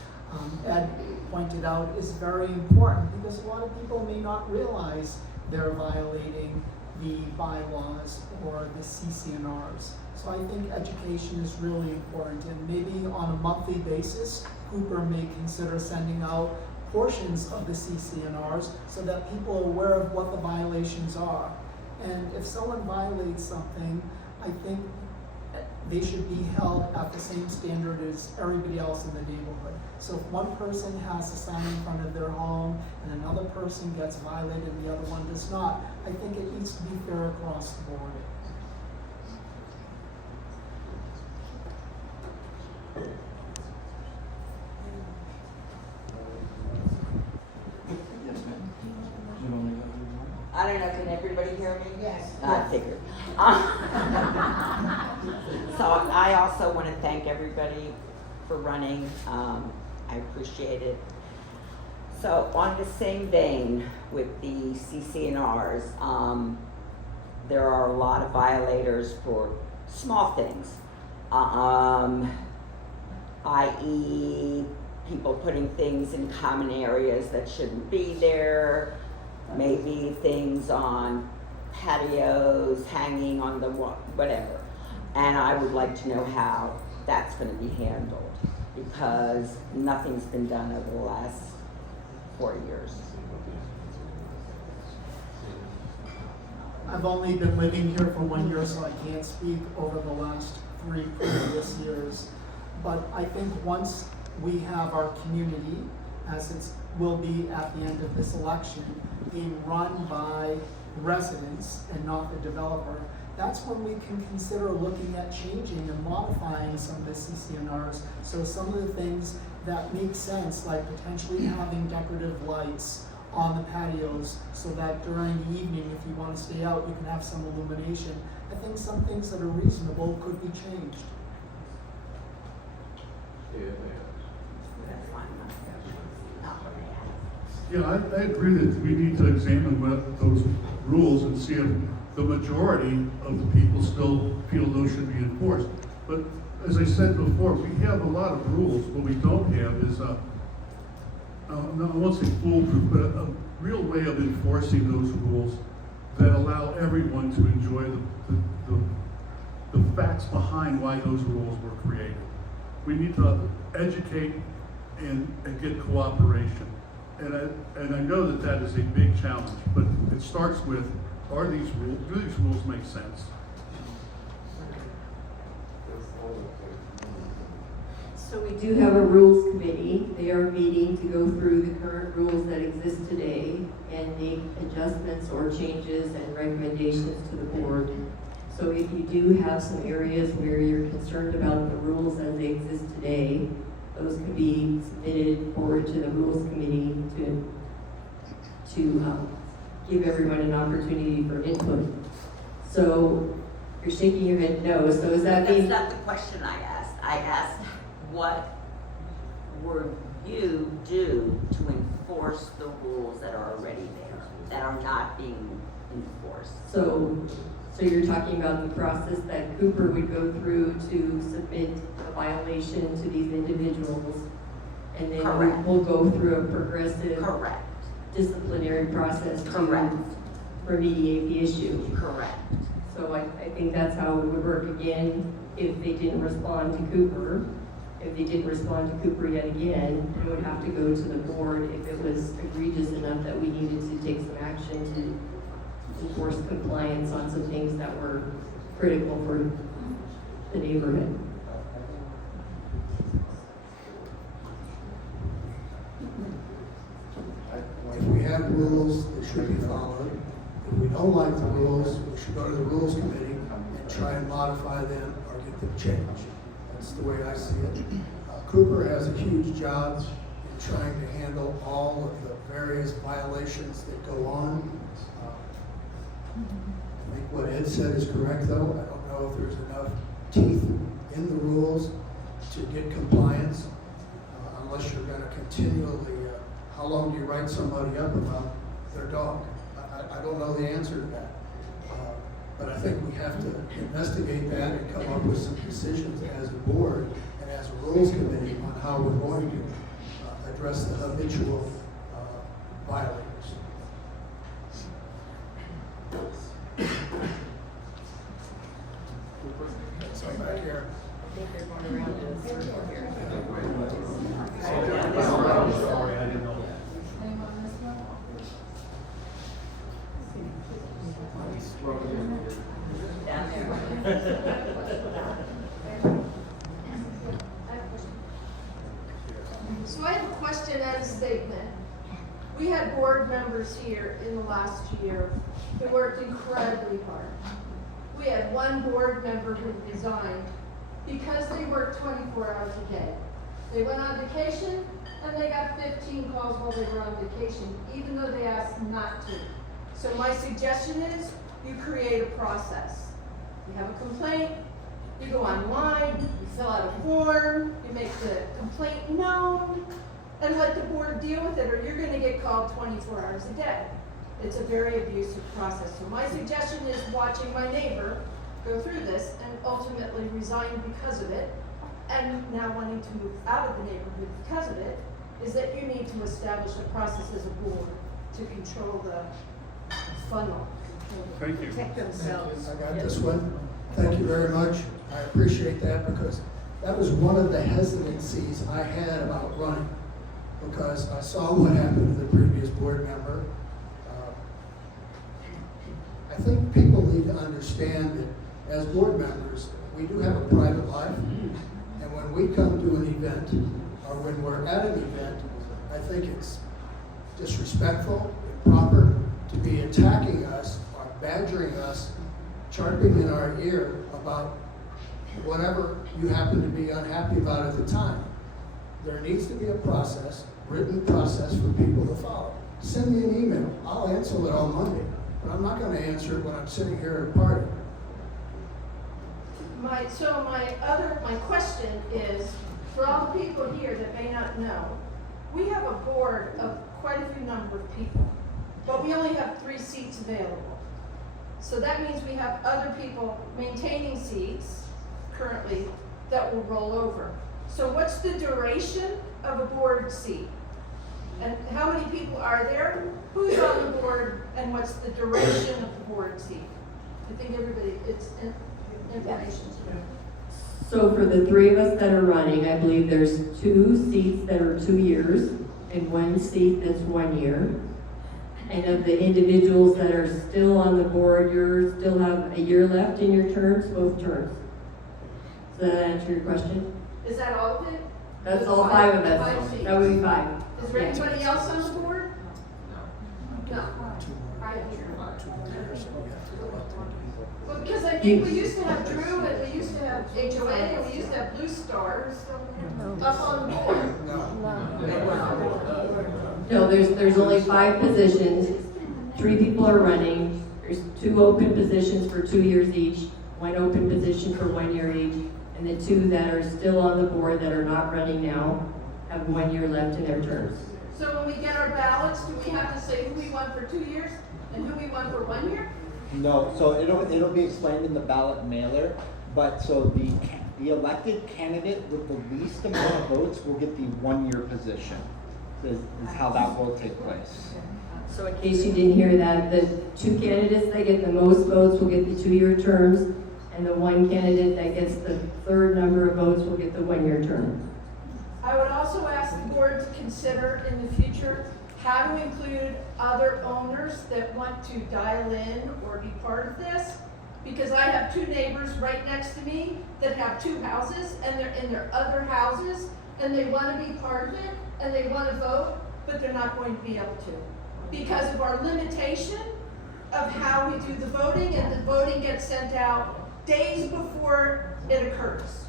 Ed pointed out, is very important because a lot of people may not realize they're violating the bylaws or the CCNRs. So I think education is really important, and maybe on a monthly basis, Cooper may consider sending out portions of the CCNRs so that people are aware of what the violations are. And if someone violates something, I think they should be held at the same standard as everybody else in the neighborhood. So if one person has a sign in front of their home and another person gets violated and the other one does not, I think it needs to be fair across the board. I don't know, can everybody hear me? Yes. I figured. So I also want to thank everybody for running. I appreciate it. So on the same vein with the CCNRs, there are a lot of violators for small things, i.e. people putting things in common areas that shouldn't be there, maybe things on patios, hanging on the wall, whatever. And I would like to know how that's going to be handled, because nothing's been done over the last 4 years. I've only been living here for 1 year, so I can't speak over the last 3 previous years. But I think once we have our community, as it will be at the end of this election, being run by residents and not the developer, that's when we can consider looking at changing and modifying some of the CCNRs. So some of the things that make sense, like potentially having decorative lights on the patios so that during the evening, if you want to stay out, you can have some illumination. I think some things that are reasonable could be changed. Yeah, I agree that we need to examine what those rules and see if the majority of the people still feel those should be enforced. But as I said before, we have a lot of rules. What we don't have is I won't say foolproof, but a real way of enforcing those rules that allow everyone to enjoy the facts behind why those rules were created. We need to educate and get cooperation. And I know that that is a big challenge, but it starts with, are these rules, do these rules make sense? So we do have a rules committee. They are meeting to go through the current rules that exist today and make adjustments or changes and recommendations to the board. So if you do have some areas where you're concerned about the rules as they exist today, those can be submitted forward to the rules committee to give everyone an opportunity for input. So you're shaking your head no. So does that mean? That's not the question I asked. I asked, what would you do to enforce the rules that are already there, that are not being enforced? So you're talking about the process that Cooper would go through to submit a violation to these individuals, and then Correct. we'll go through a progressive Correct. disciplinary process Correct. to remediate the issue. Correct. So I think that's how it would work again if they didn't respond to Cooper. If they didn't respond to Cooper yet again, it would have to go to the board if it was egregious enough that we needed to take some action to enforce compliance on some things that were critical for the neighborhood. If we have rules, they should be followed. If we don't like the rules, we should go to the rules committee and try and modify them or get them changed. That's the way I see it. Cooper has a huge job in trying to handle all of the various violations that go on. I think what Ed said is correct, though. I don't know if there's enough teeth in the rules to get compliance, unless you're going to continually, how long do you write somebody up about their dog? I don't know the answer to that. But I think we have to investigate that and come up with some decisions as a board and as a rules committee on how we're going to address the habitual violators. So back here. I think they're going around in a circle here. Sorry, I didn't know that. Anyone this one? Down there. So I have a question and a statement. We had board members here in the last year who worked incredibly hard. We had one board member who resigned because they worked 24 hours a day. They went on vacation and they got 15 calls while they were on vacation, even though they asked not to. So my suggestion is you create a process. You have a complaint, you go online, you fill out a form, you make the complaint known, and let the board deal with it, or you're gonna get called 24 hours a day. It's a very abusive process. So my suggestion is watching my neighbor go through this and ultimately resign because of it, and now wanting to move out of the neighborhood because of it, is that you need to establish a process as a board to control the funnel. Thank you. Protect themselves. I got this one. Thank you very much. I appreciate that because that was one of the hesitancies I had about running, because I saw what happened to the previous board member. I think people need to understand that as board members, we do have a private life, and when we come to an event, or when we're at an event, I think it's disrespectful, improper to be attacking us or badgering us, chirping in our ear about whatever you happen to be unhappy about at the time. There needs to be a process, written process for people to follow. Send me an email. I'll answer it on Monday, but I'm not going to answer it when I'm sitting here at a party. My question is, for all the people here that may not know, we have a board of quite a few number of people, but we only have 3 seats available. So that means we have other people maintaining seats currently that will roll over. So what's the duration of a board seat? And how many people are there? Who's on the board? And what's the duration of the board seat? I think everybody, it's information. So for the 3 of us that are running, I believe there's 2 seats that are 2 years and 1 seat that's 1 year. And of the individuals that are still on the board, you still have a year left in your terms, both terms. Does that answer your question? Is that all of it? That's all 5 of us. 5 seats. That would be 5. Is there anybody else on the board? No. Right here. Well, because I think we used to have Drew, and we used to have HOA, and we used to have Blue Stars up on the board. No, there's only 5 positions. 3 people are running. There's 2 open positions for 2 years each, 1 open position for 1 year each, and the 2 that are still on the board that are not running now have 1 year left in their terms. So when we get our ballots, do we have to say who we want for 2 years and who we want for 1 year? No, so it'll be explained in the ballot mailer, but so the elected candidate with the least amount of votes will get the 1 year position, is how that will take place. So in case you didn't hear that, the 2 candidates that get the most votes will get the 2 year terms, and the 1 candidate that gets the 3rd number of votes will get the 1 year term. I would also ask the board to consider in the future how to include other owners that want to dial in or be part of this. Because I have 2 neighbors right next to me that have 2 houses, and they're in their other houses, and they want to be part of it, and they want to vote, but they're not going to be able to. Because of our limitation of how we do the voting, and the voting gets sent out days before it occurs.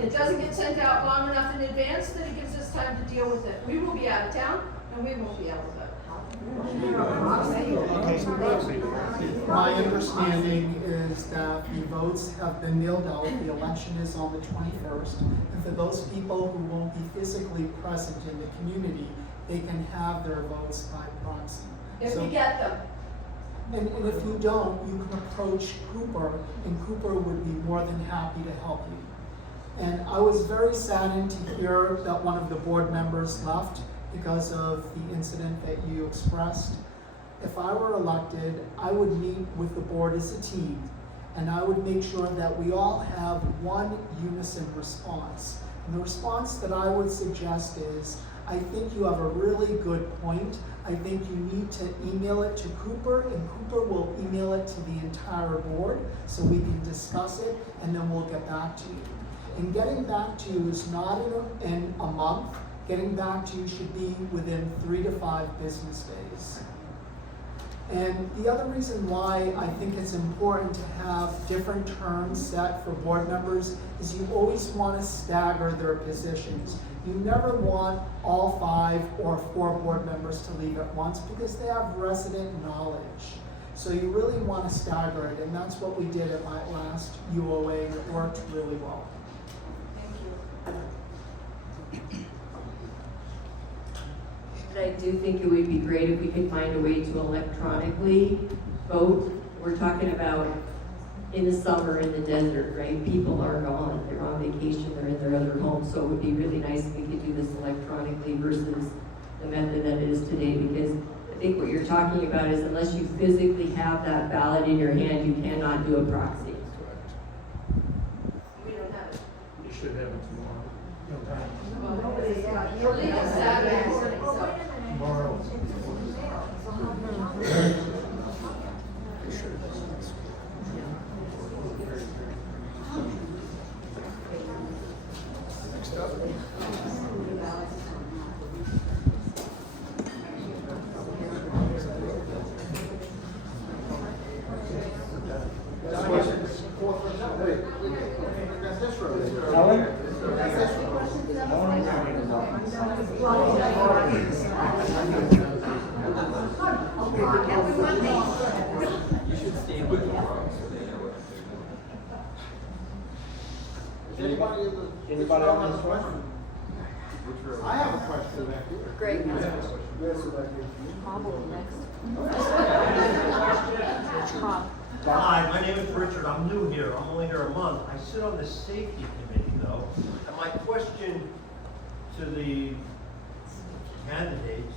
It doesn't get sent out long enough in advance that it gives us time to deal with it. We will be out of town, and we won't be able to vote. My understanding is that the votes have been mailed out, the election is on the 21st, and for those people who won't be physically present in the community, they can have their votes by proxy. If So- we get them. And if you don't, you can approach Cooper, and Cooper would be more than happy to help you. And I was very saddened to hear that one of the board members left because of the incident that you expressed. If I were elected, I would meet with the board as a team, and I would make sure that we all have one unison response. And the response that I would suggest is, I think you have a really good point. I think you need to email it to Cooper, and Cooper will email it to the entire board so we can discuss it, and then we'll get back to you. And getting back to you is not in a month. Getting back to you should be within 3 to 5 business days. And the other reason why I think it's important to have different terms set for board members is you always want to stagger their positions. You never want all 5 or 4 board members to leave at once because they have resident knowledge. So you really want to stagger it, and that's what we did at my last UOA, and it worked really well. But I do think it would be great if we could find a way to electronically vote. We're talking about in the summer in the desert, right? People are gone, they're on vacation, they're in their other homes, so it would be really nice if we could do this electronically versus the method that it is today, because I think what you're talking about is unless you physically have that ballot in your hand, you cannot do a proxy. We don't have it. You should have it tomorrow. We're leaving Saturday morning, so. Tomorrow. Anybody on this one? I have a question back here. Great. Hi, my name is Richard. I'm new here. I'm only here a month. I sit on the safety committee though. And my question to the candidates,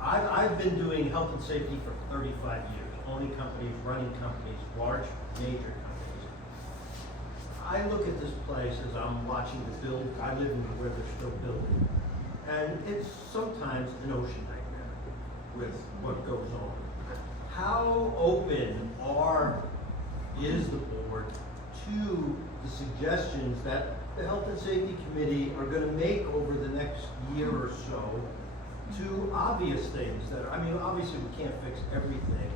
I've been doing health and safety for 35 years, owning companies, running companies, large, major companies. I look at this place as I'm watching the build. I live in where they're still building. And it's sometimes an ocean nightmare with what goes on. How open is the board to the suggestions that the Health and Safety Committee are going to make over the next year or so to obvious things that, I mean, obviously we can't fix everything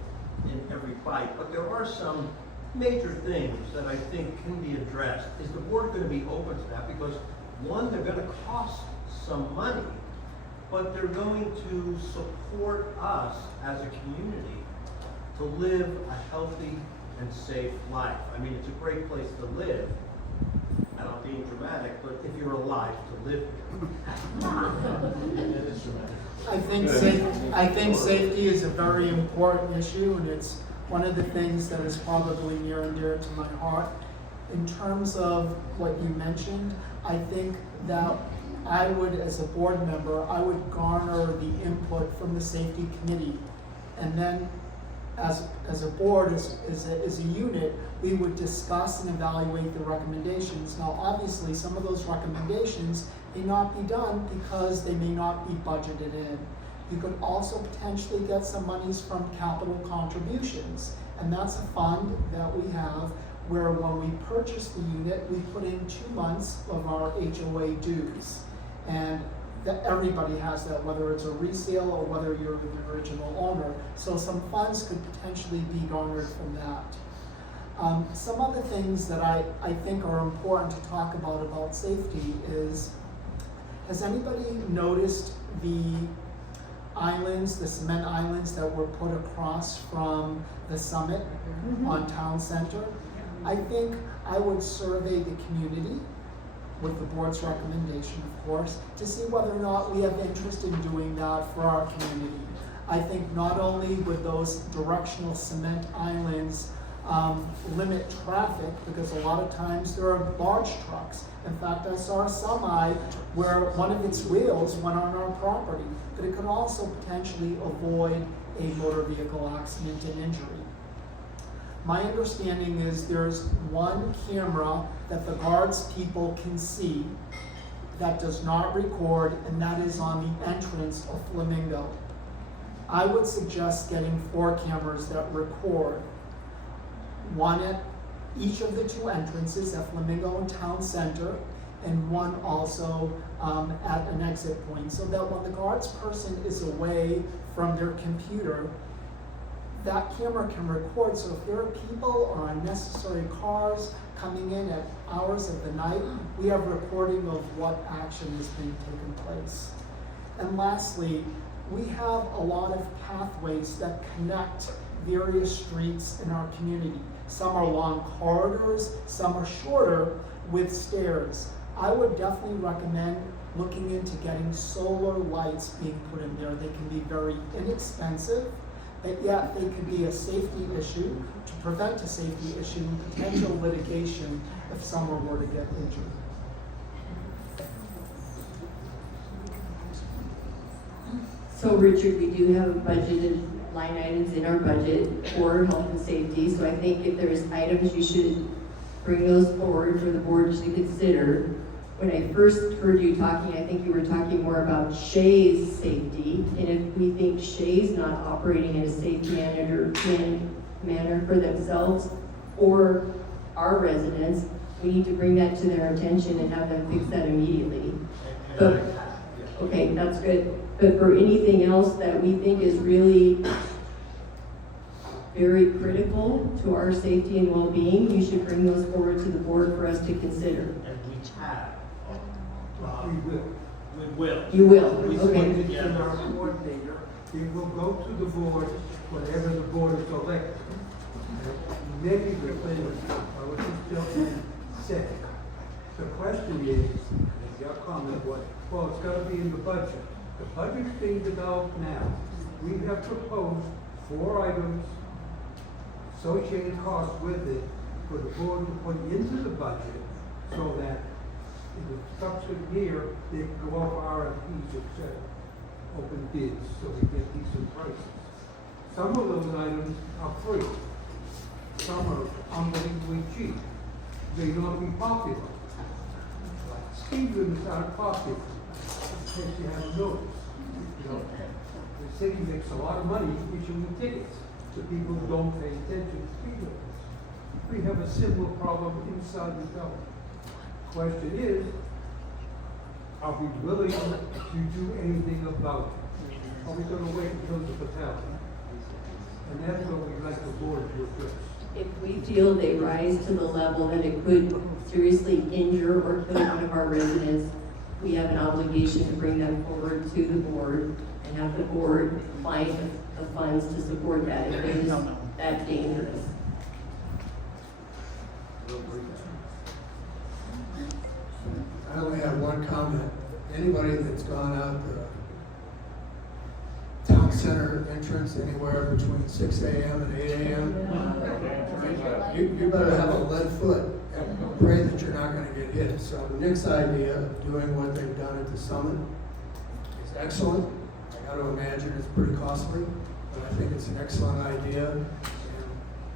in every bite, but there are some major things that I think can be addressed. Is the board going to be open to that? Because one, they're going to cost some money, but they're going to support us as a community to live a healthy and safe life. I mean, it's a great place to live. And I'm being dramatic, but if you're alive to live here. It is dramatic. I think safety is a very important issue, and it's one of the things that is probably near and dear to my heart. In terms of what you mentioned, I think that I would, as a board member, I would garner the input from the safety committee. And then as a board, as a unit, we would discuss and evaluate the recommendations. Now, obviously, some of those recommendations may not be done because they may not be budgeted in. You could also potentially get some monies from capital contributions. And that's a fund that we have where when we purchase the unit, we put in 2 months of our HOA dues. And that everybody has that, whether it's a resale or whether you're the original owner. So some funds could potentially be garnered from that. Some other things that I think are important to talk about safety is, has anybody noticed the islands, the cement islands that were put across from the summit on Town Center? I think I would survey the community with the board's recommendation, of course, to see whether or not we have interest in doing that for our community. I think not only would those directional cement islands limit traffic, because a lot of times there are large trucks. In fact, I saw a semi where one of its wheels went on our property, but it could also potentially avoid a motor vehicle accident and injury. My understanding is there's one camera that the guards people can see that does not record, and that is on the entrance of Flamingo. I would suggest getting 4 cameras that record, one at each of the 2 entrances at Flamingo and Town Center, and one also at an exit point, so that when the guards person is away from their computer, that camera can record. So if there are people or unnecessary cars coming in at hours of the night, we have recording of what action is being taken place. And lastly, we have a lot of pathways that connect various streets in our community. Some are long corridors, some are shorter with stairs. I would definitely recommend looking into getting solar lights being put in there. They can be very inexpensive, but yet they could be a safety issue to prevent a safety issue and potential litigation if someone were to get injured. So Richard, we do have budgeted line items in our budget for health and safety, so I think if there's items, you should bring those forward for the board to consider. When I first heard you talking, I think you were talking more about Shay's safety, and if we think Shay's not operating in a safe manner for themselves or our residents, we need to bring that to their attention and have them fix that immediately. But, okay, that's good. But for anything else that we think is really very critical to our safety and well-being, you should bring those forward to the board for us to consider. And we have. We will. We will. You will, We okay. appointed in our coordinator, it will go to the board whenever the board is elected. Maybe the thing, what this gentleman said, the question is, your comment was, well, it's gotta be in the budget. The budget's being developed now. We have proposed 4 items, associated costs with it, for the board to put into the budget, so that in the subsequent year, they can go off RFPs, etc., open bids, so we get decent prices. Some of those items are free. Some are unbelievably cheap. They not be popular. Like Stevens are popular, in case you haven't noticed. You know, the city makes a lot of money issuing tickets to people who don't pay attention to speed limits. We have a similar problem inside the government. Question is, are we willing to do anything about it? Are we going to wait until the fatality? And that's what we'd like the board to address. If we feel they rise to the level that it could seriously injure or kill one of our residents, we have an obligation to bring them forward to the board and have the board find the funds to support that if it is that dangerous. I only have one comment. Anybody that's gone out the town center entrance anywhere between 6 a.m. and 8 a.m., you better have a lead foot and pray that you're not going to get hit. So Nick's idea of doing what they've done at the summit is excellent. I got to imagine it's pretty costly, but I think it's an excellent idea. And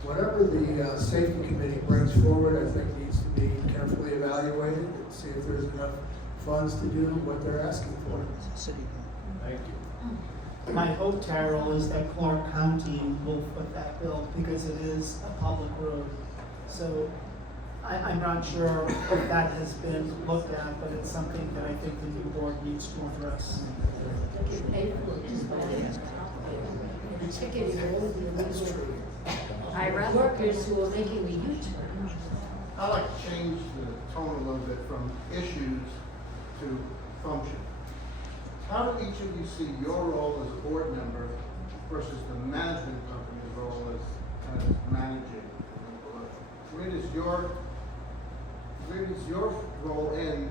whatever the safety committee brings forward, I think needs to be carefully evaluated and see if there's enough funds to do what they're asking for. Thank you. My hope, Carol, is that Clark County will foot that bill because it is a public road. So I'm not sure if that has been looked at, but it's something that I think the new board needs to address. IRA workers who are making the U-turn. I'd like to change the tone a little bit from issues to function. How do each of you see your role as a board member versus the management company's role as managing? Where does your role end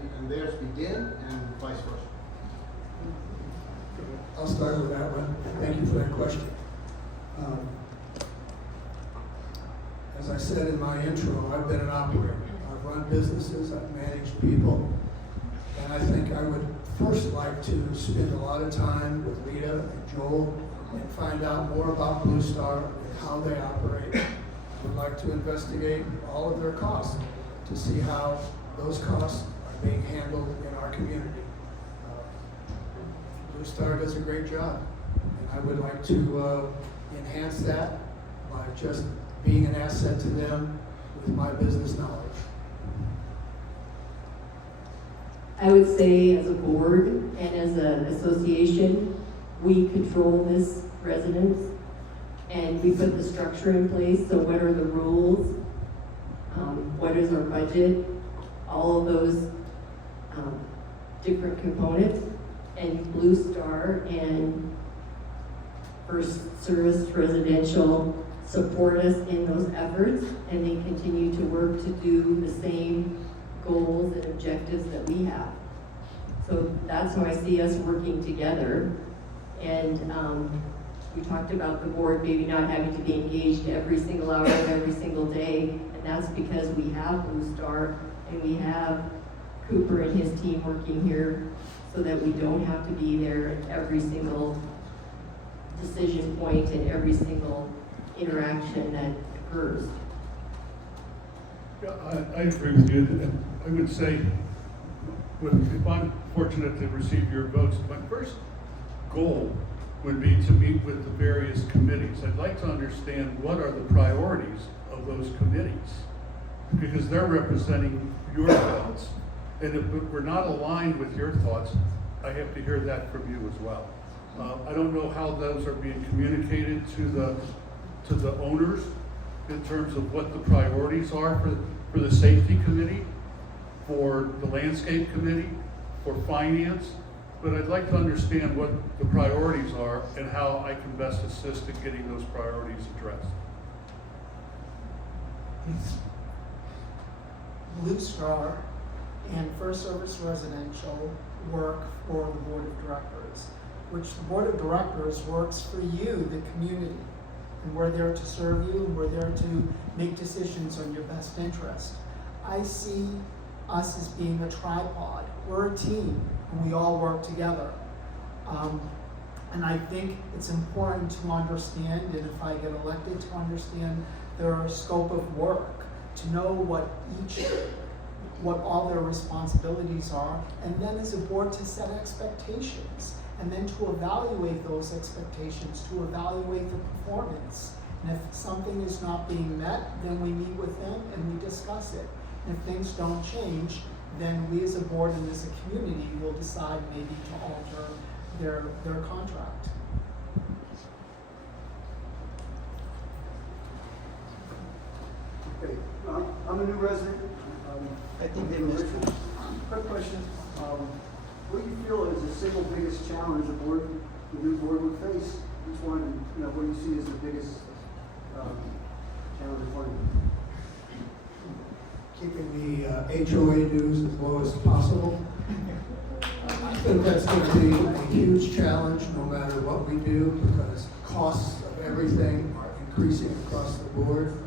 As I said in my intro, I've been an operator. I've run businesses, I've managed people, and I think I would first like to spend a lot of time with Lita and Joel and find out more about Blue Star and how they operate. I would like to investigate all of their costs to see how those costs are being handled in our community. Blue Star does a great job, and I would like to enhance that by just being an asset to them with my business knowledge. I would say as a board and as an association, we control this residence and we put the structure in place. So what are the rules? What is our budget? All of those different components. And Blue Star and First Service Residential support us in those efforts, and they continue to work to do the same goals and objectives that we have. So that's how I see us working together. And we talked about the board maybe not having to be engaged every single hour of every single day, and that's because we have Blue Star and we have Cooper and his team working here so that we don't have to be there at every single decision point and every single interaction that occurs. Yeah, I agree with you. And I would say, if I'm fortunate to receive your votes, my first goal would be to meet with the various committees. I'd like to understand what are the priorities of those committees, because they're representing your thoughts. And if we're not aligned with your thoughts, I have to hear that from you as well. I don't know how those are being communicated to the owners in terms of what the priorities are for the safety committee, for the landscape committee, for finance, but I'd like to understand what the priorities are and how I can best assist in getting those priorities addressed. Blue Star and First Service Residential work for the Board of Directors, which the Board of Directors works for you, the community. And we're there to serve you, and we're there to make decisions on your best interest. I see us as being a tripod. We're a team, and we all work together. And I think it's important to understand, and if I get elected, to understand their scope of work, to know what all their responsibilities are, and then as a board to set expectations, and then to evaluate those expectations, to evaluate the performance. And if something is not being met, then we meet with them and we discuss it. And if things don't change, then we as a board and as a community will decide maybe to alter their contract. Okay, I'm a new resident. I think they missed it. Quick question. What do you feel is the single biggest challenge the new board would face? Which one, what do you see as the biggest challenge for you? Keeping the HOA dues as low as possible. I think that's going to be a huge challenge no matter what we do, because costs of everything are increasing across the board.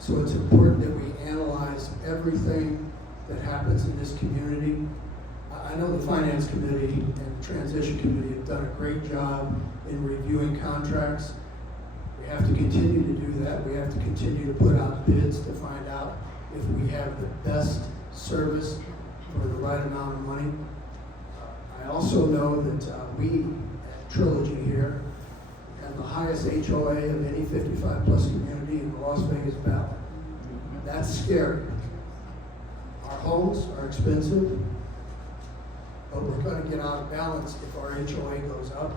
So it's important that we analyze everything that happens in this community. I know the Finance Committee and the Transition Committee have done a great job in reviewing contracts. We have to continue to do that. We have to continue to put out bids to find out if we have the best service for the right amount of money. I also know that we at Trilogy here have the highest HOA of any 55 plus community in the Las Vegas Valley. That's scary. Our homes are expensive, but we're going to get out of balance if our HOA goes up,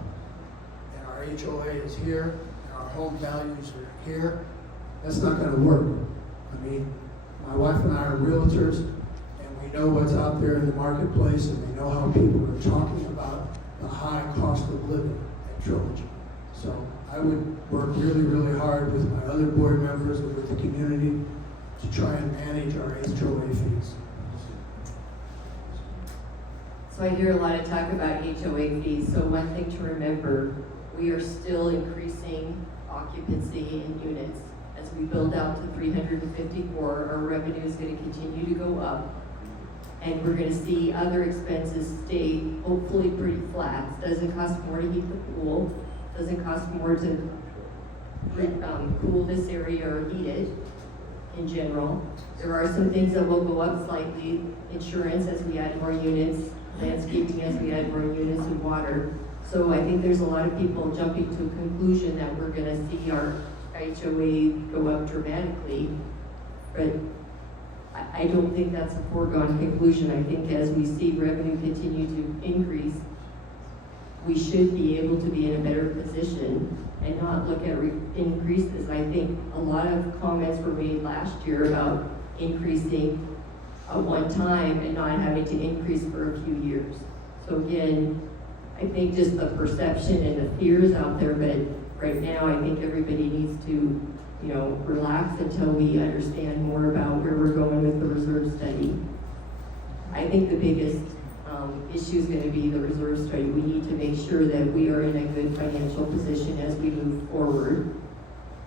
and our HOA is here, and our home values are here. That's not going to work. I mean, my wife and I are realtors, and we know what's out there in the marketplace, and we know how people are talking about the high cost of living at Trilogy. So I would work really, really hard with my other board members and with the community to try and manage our HOA fees. So I hear a lot of talk about HOA fees. So one thing to remember, we are still increasing occupancy in units. As we build out to 354, our revenue is going to continue to go up. And we're going to see other expenses stay hopefully pretty flat. It doesn't cost more to heat the pool. It doesn't cost more to cool this area or heat it in general. There are some things that will go up slightly. Insurance as we add more units, landscaping as we add more units, and water. So I think there's a lot of people jumping to a conclusion that we're going to see our HOA go up dramatically. But I don't think that's a foregone conclusion. I think as we see revenue continue to increase, we should be able to be in a better position and not look at increases. I think a lot of comments were made last year about increasing at one time and not having to increase for a few years. So again, I think just the perception and the fears out there, but right now I think everybody needs to, relax until we understand more about where we're going with the reserve study. I think the biggest issue is going to be the reserve study. We need to make sure that we are in a good financial position as we move forward,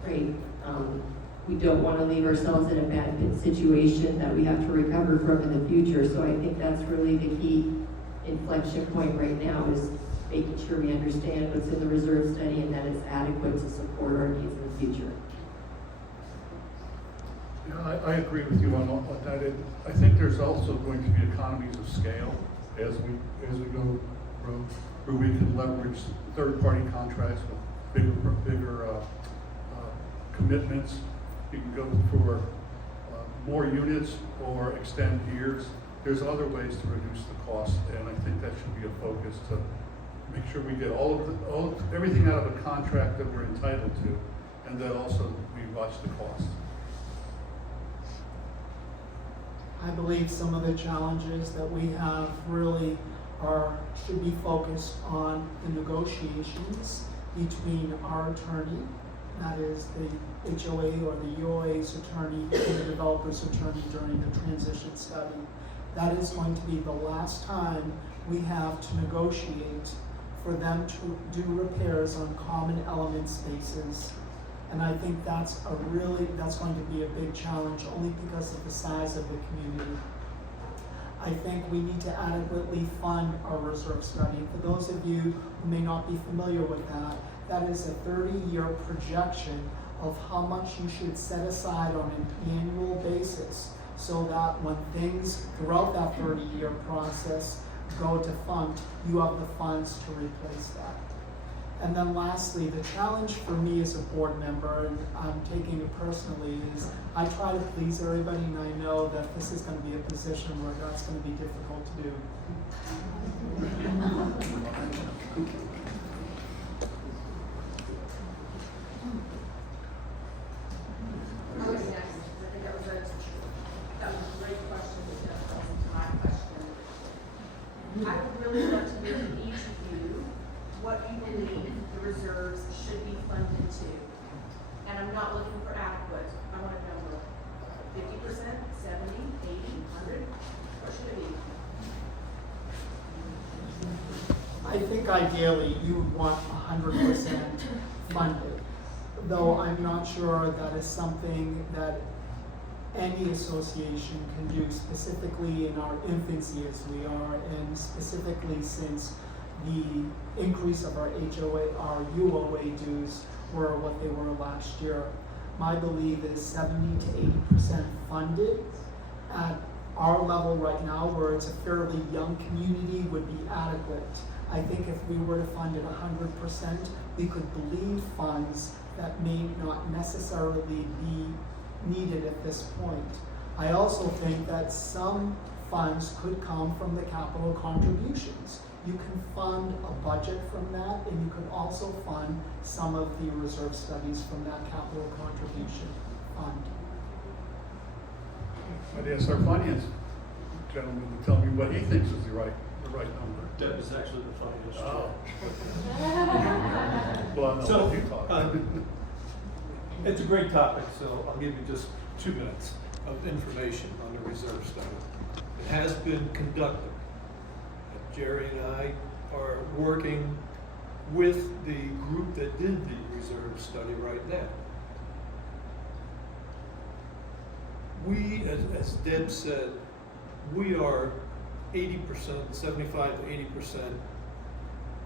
right? We don't want to leave ourselves in a bad situation that we have to recover from in the future. So I think that's really the key inflection point right now, is making sure we understand what's in the reserve study and that it's adequate to support our needs in the future. Yeah, I agree with you on that. I think there's also going to be economies of scale as we go through, where we can leverage third-party contracts with bigger commitments. You can go for more units or extend years. There's other ways to reduce the cost, and I think that should be a focus to make sure we get everything out of a contract that we're entitled to, and then also we watch the cost. I believe some of the challenges that we have really should be focused on the negotiations between our attorney, that is the HOA or the UOA's attorney, and the developer's attorney during the transition study. That is going to be the last time we have to negotiate for them to do repairs on common element spaces. And I think that's going to be a big challenge, only because of the size of the community. I think we need to adequately fund our reserve study. For those of you who may not be familiar with that, that is a 30-year projection of how much you should set aside on an annual basis, so that when things throughout that 30-year process go defunct, you have the funds to replace that. And then lastly, the challenge for me as a board member, and I'm taking it personally, is I try to please everybody, and I know that this is going to be a position where that's going to be difficult to do. I was next. I think that was a great question, that falls into my question. I would really love to hear from each of you what you believe the reserves should be funded to. And I'm not looking for adequate. I want a number. 50%, 70, 80, 100? What should it be? I think ideally you would want 100% funded, though I'm not sure that is something that any association can do, specifically in our infancy as we are, and specifically since the increase of our UOA dues were what they were last year. My belief is 70 to 80% funded at our level right now, where it's a fairly young community, would be adequate. I think if we were to fund it 100%, we could bleed funds that may not necessarily be needed at this point. I also think that some funds could come from the capital contributions. You can fund a budget from that, and you could also fund some of the reserve studies from that capital contribution fund. I'd ask our finance gentleman to tell me what he thinks is the right number. Deb is actually the finance Oh. chair. Well, I'll So, let you talk. It's a great topic, so I'll give you just 2 minutes of information on the reserve study. It has been conducted. Jerry and I are working with the group that did the reserve study right now. We, as Deb said, we are 80%, 75 to 80%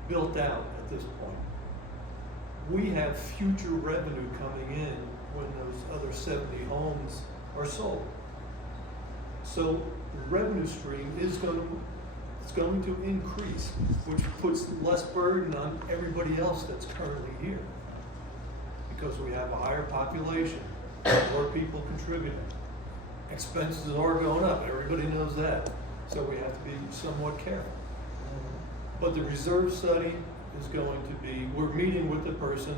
built out at this point. We have future revenue coming in when those other 70 homes are sold. So the revenue stream is going to increase, which puts less burden on everybody else that's currently here. Because we have a higher population, more people contributing. Expenses are going up, everybody knows that. So we have to be somewhat careful. But the reserve study is going to be, we're meeting with the person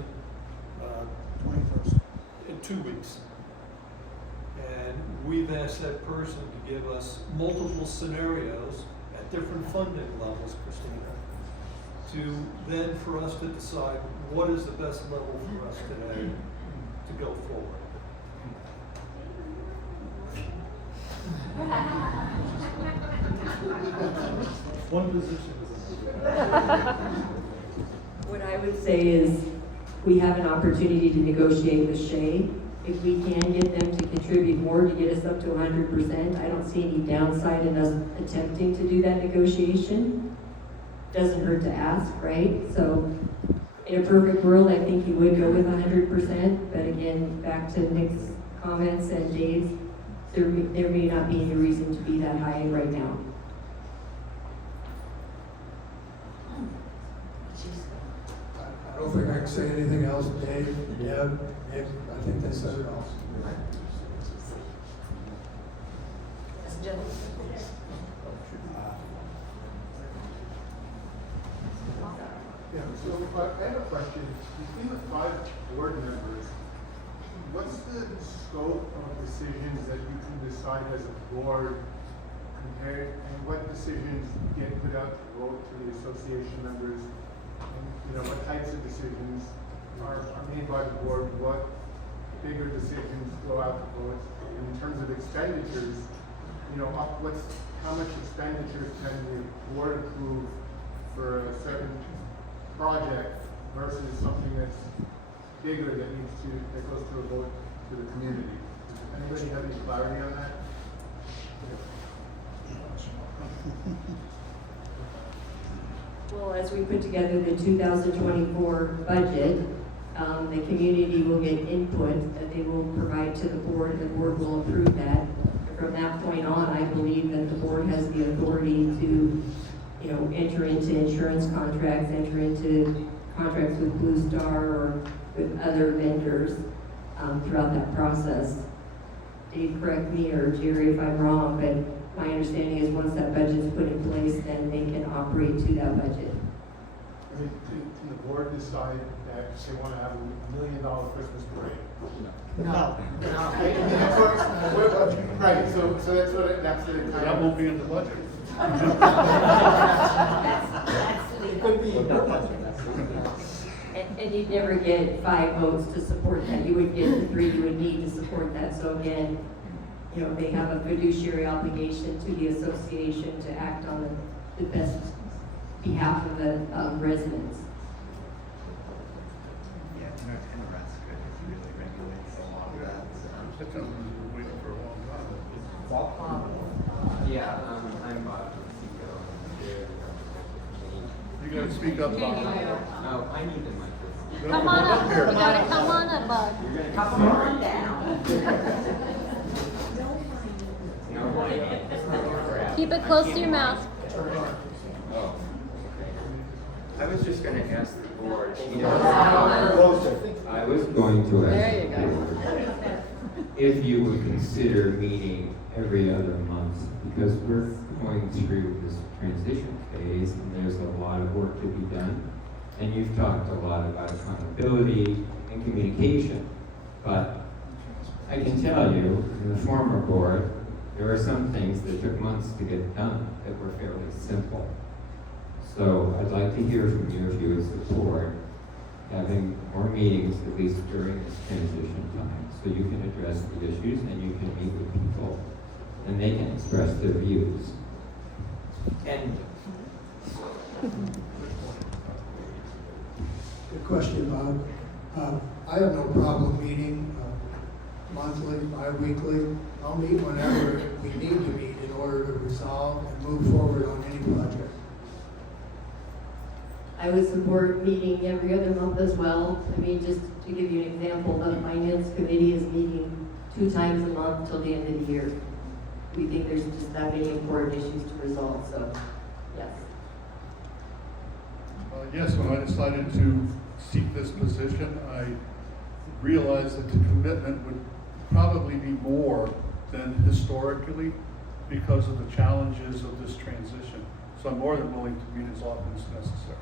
21st. in 2 weeks. And we've asked that person to give us multiple scenarios at different funding levels, Christina, to then for us to decide what is the best level for us today to go forward. One position. What I would say is, we have an opportunity to negotiate with Shay. If we can get them to contribute more to get us up to 100%, I don't see any downside in us attempting to do that negotiation. Doesn't hurt to ask, right? So, in a perfect world, I think he would go with 100%, but again, back to Nick's comments and Dave's, there may not be any reason to be that high right now. I don't think I can say anything else, Dave, Deb, Nick, I think they said it all. Yeah, so I have a question. Between the 5 board members, what's the scope of decisions that you can decide as a board compared, and what decisions get put out to vote to the association members? And, what types of decisions are made by the board? What bigger decisions go out to vote? And in terms of expenditures, how much expenditures can the board approve for a certain project versus something that's bigger that goes to a vote to the community? Does anybody have any clarity on that? Well, as we put together the 2024 budget, the community will get input that they will provide to the board, and the board will approve that. From that point on, I believe that the board has the authority to, enter into insurance contracts, enter into contracts with Blue Star or with other vendors throughout that process. Dave, correct me, or Jerry if I'm wrong, but my understanding is once that budget's put in place, then they can operate to that budget. I mean, can the board decide that they want to have $1 million Christmas parade? No. I mean, that's what, right, so that's the. That won't be in the budget. It could be. And you'd never get 5 votes to support that. You would get the 3 you would need to support that. So again, they have a fiduciary obligation to the association to act on the best behalf of the residents. Yeah, and the rest good if you really regulate a lot of that. That's what we've been waiting for a long time. Yeah, I'm Bob, CEO. You gotta speak up, Bob. No, I need the microphone. Come on up here. You gotta come on up, Bob. You're gonna Come on down. No, Keep it close to your mouth. Oh, I was just gonna ask the board, I was going to ask the board if you would consider meeting every other month, because we're going through this transition phase and there's a lot of work to be done. And you've talked a lot about accountability and communication, but I can tell you, in the former board, there are some things that took months to get done that were fairly simple. So I'd like to hear from you if you as the board having more meetings, at least during this transition time, so you can address the issues and you can meet with people and they can express their views. And Good question, Bob. I have no problem meeting monthly, bi-weekly. I'll meet whenever we need to meet in order to resolve and move forward on any project. I would support meeting every other month as well. I mean, just to give you an example, the finance committee is meeting 2 times a month till the end of the year. We think there's just that many important issues to resolve, so, yes. Yes, when I decided to seek this position, I realized that the commitment would probably be more than historically because of the challenges of this transition. So I'm more than willing to meet as often as necessary.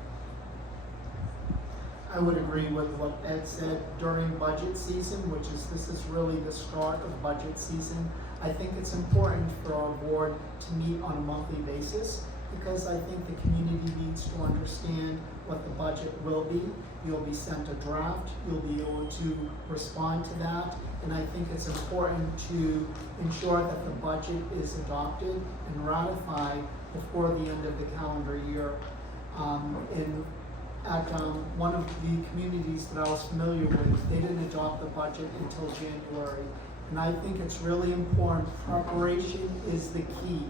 I would agree with what Ed said during budget season, this is really the start of budget season. I think it's important for our board to meet on a monthly basis because I think the community needs to understand what the budget will be. You'll be sent a draft, you'll be able to respond to that, and I think it's important to ensure that the budget is adopted and ratified before the end of the calendar year. At one of the communities that I was familiar with, they didn't adopt the budget until January. And I think it's really important. Preparation is the key.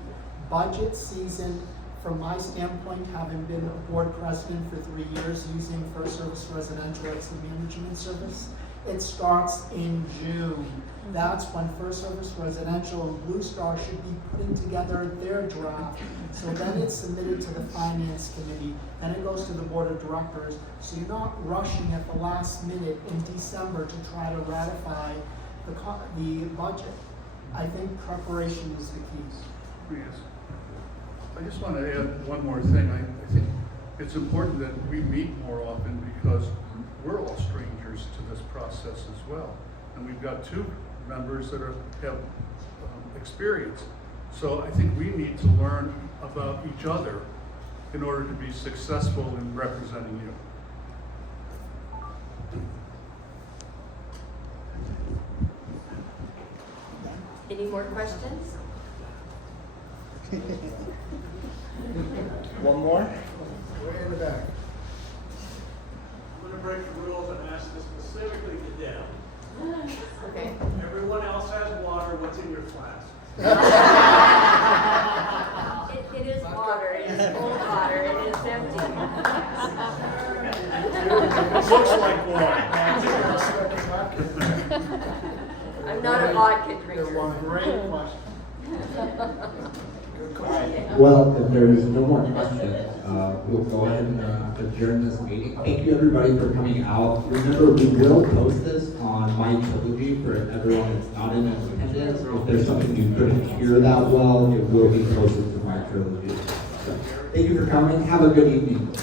Budget season, from my standpoint, having been a board president for 3 years using First Service Residential as the management service, it starts in June. That's when First Service Residential and Blue Star should be putting together their draft. So then it's submitted to the Finance Committee, then it goes to the Board of Directors. So you're not rushing at the last minute in December to try to ratify the budget. I think preparation is the key. Yes. I just want to add one more thing. I think it's important that we meet more often because we're all strangers to this process as well. And we've got 2 members that have experience. So I think we need to learn about each other in order to be successful in representing you. Any more questions? One more? Way in the back. I'm going to break the rules and ask this specifically to Deb. Okay. Everyone else has water. What's in your flask? It is water. It is cold water. It is empty. It looks like water. I'm not a vodka drinker. Great question. Well, if there is no more questions, we'll go ahead and adjourn this meeting. Thank you everybody for coming out. Remember, we will post this on My Trilogy for everyone that's not in attendance. If there's something you couldn't hear that well, it will be posted to My Trilogy. So, thank you for coming. Have a good evening.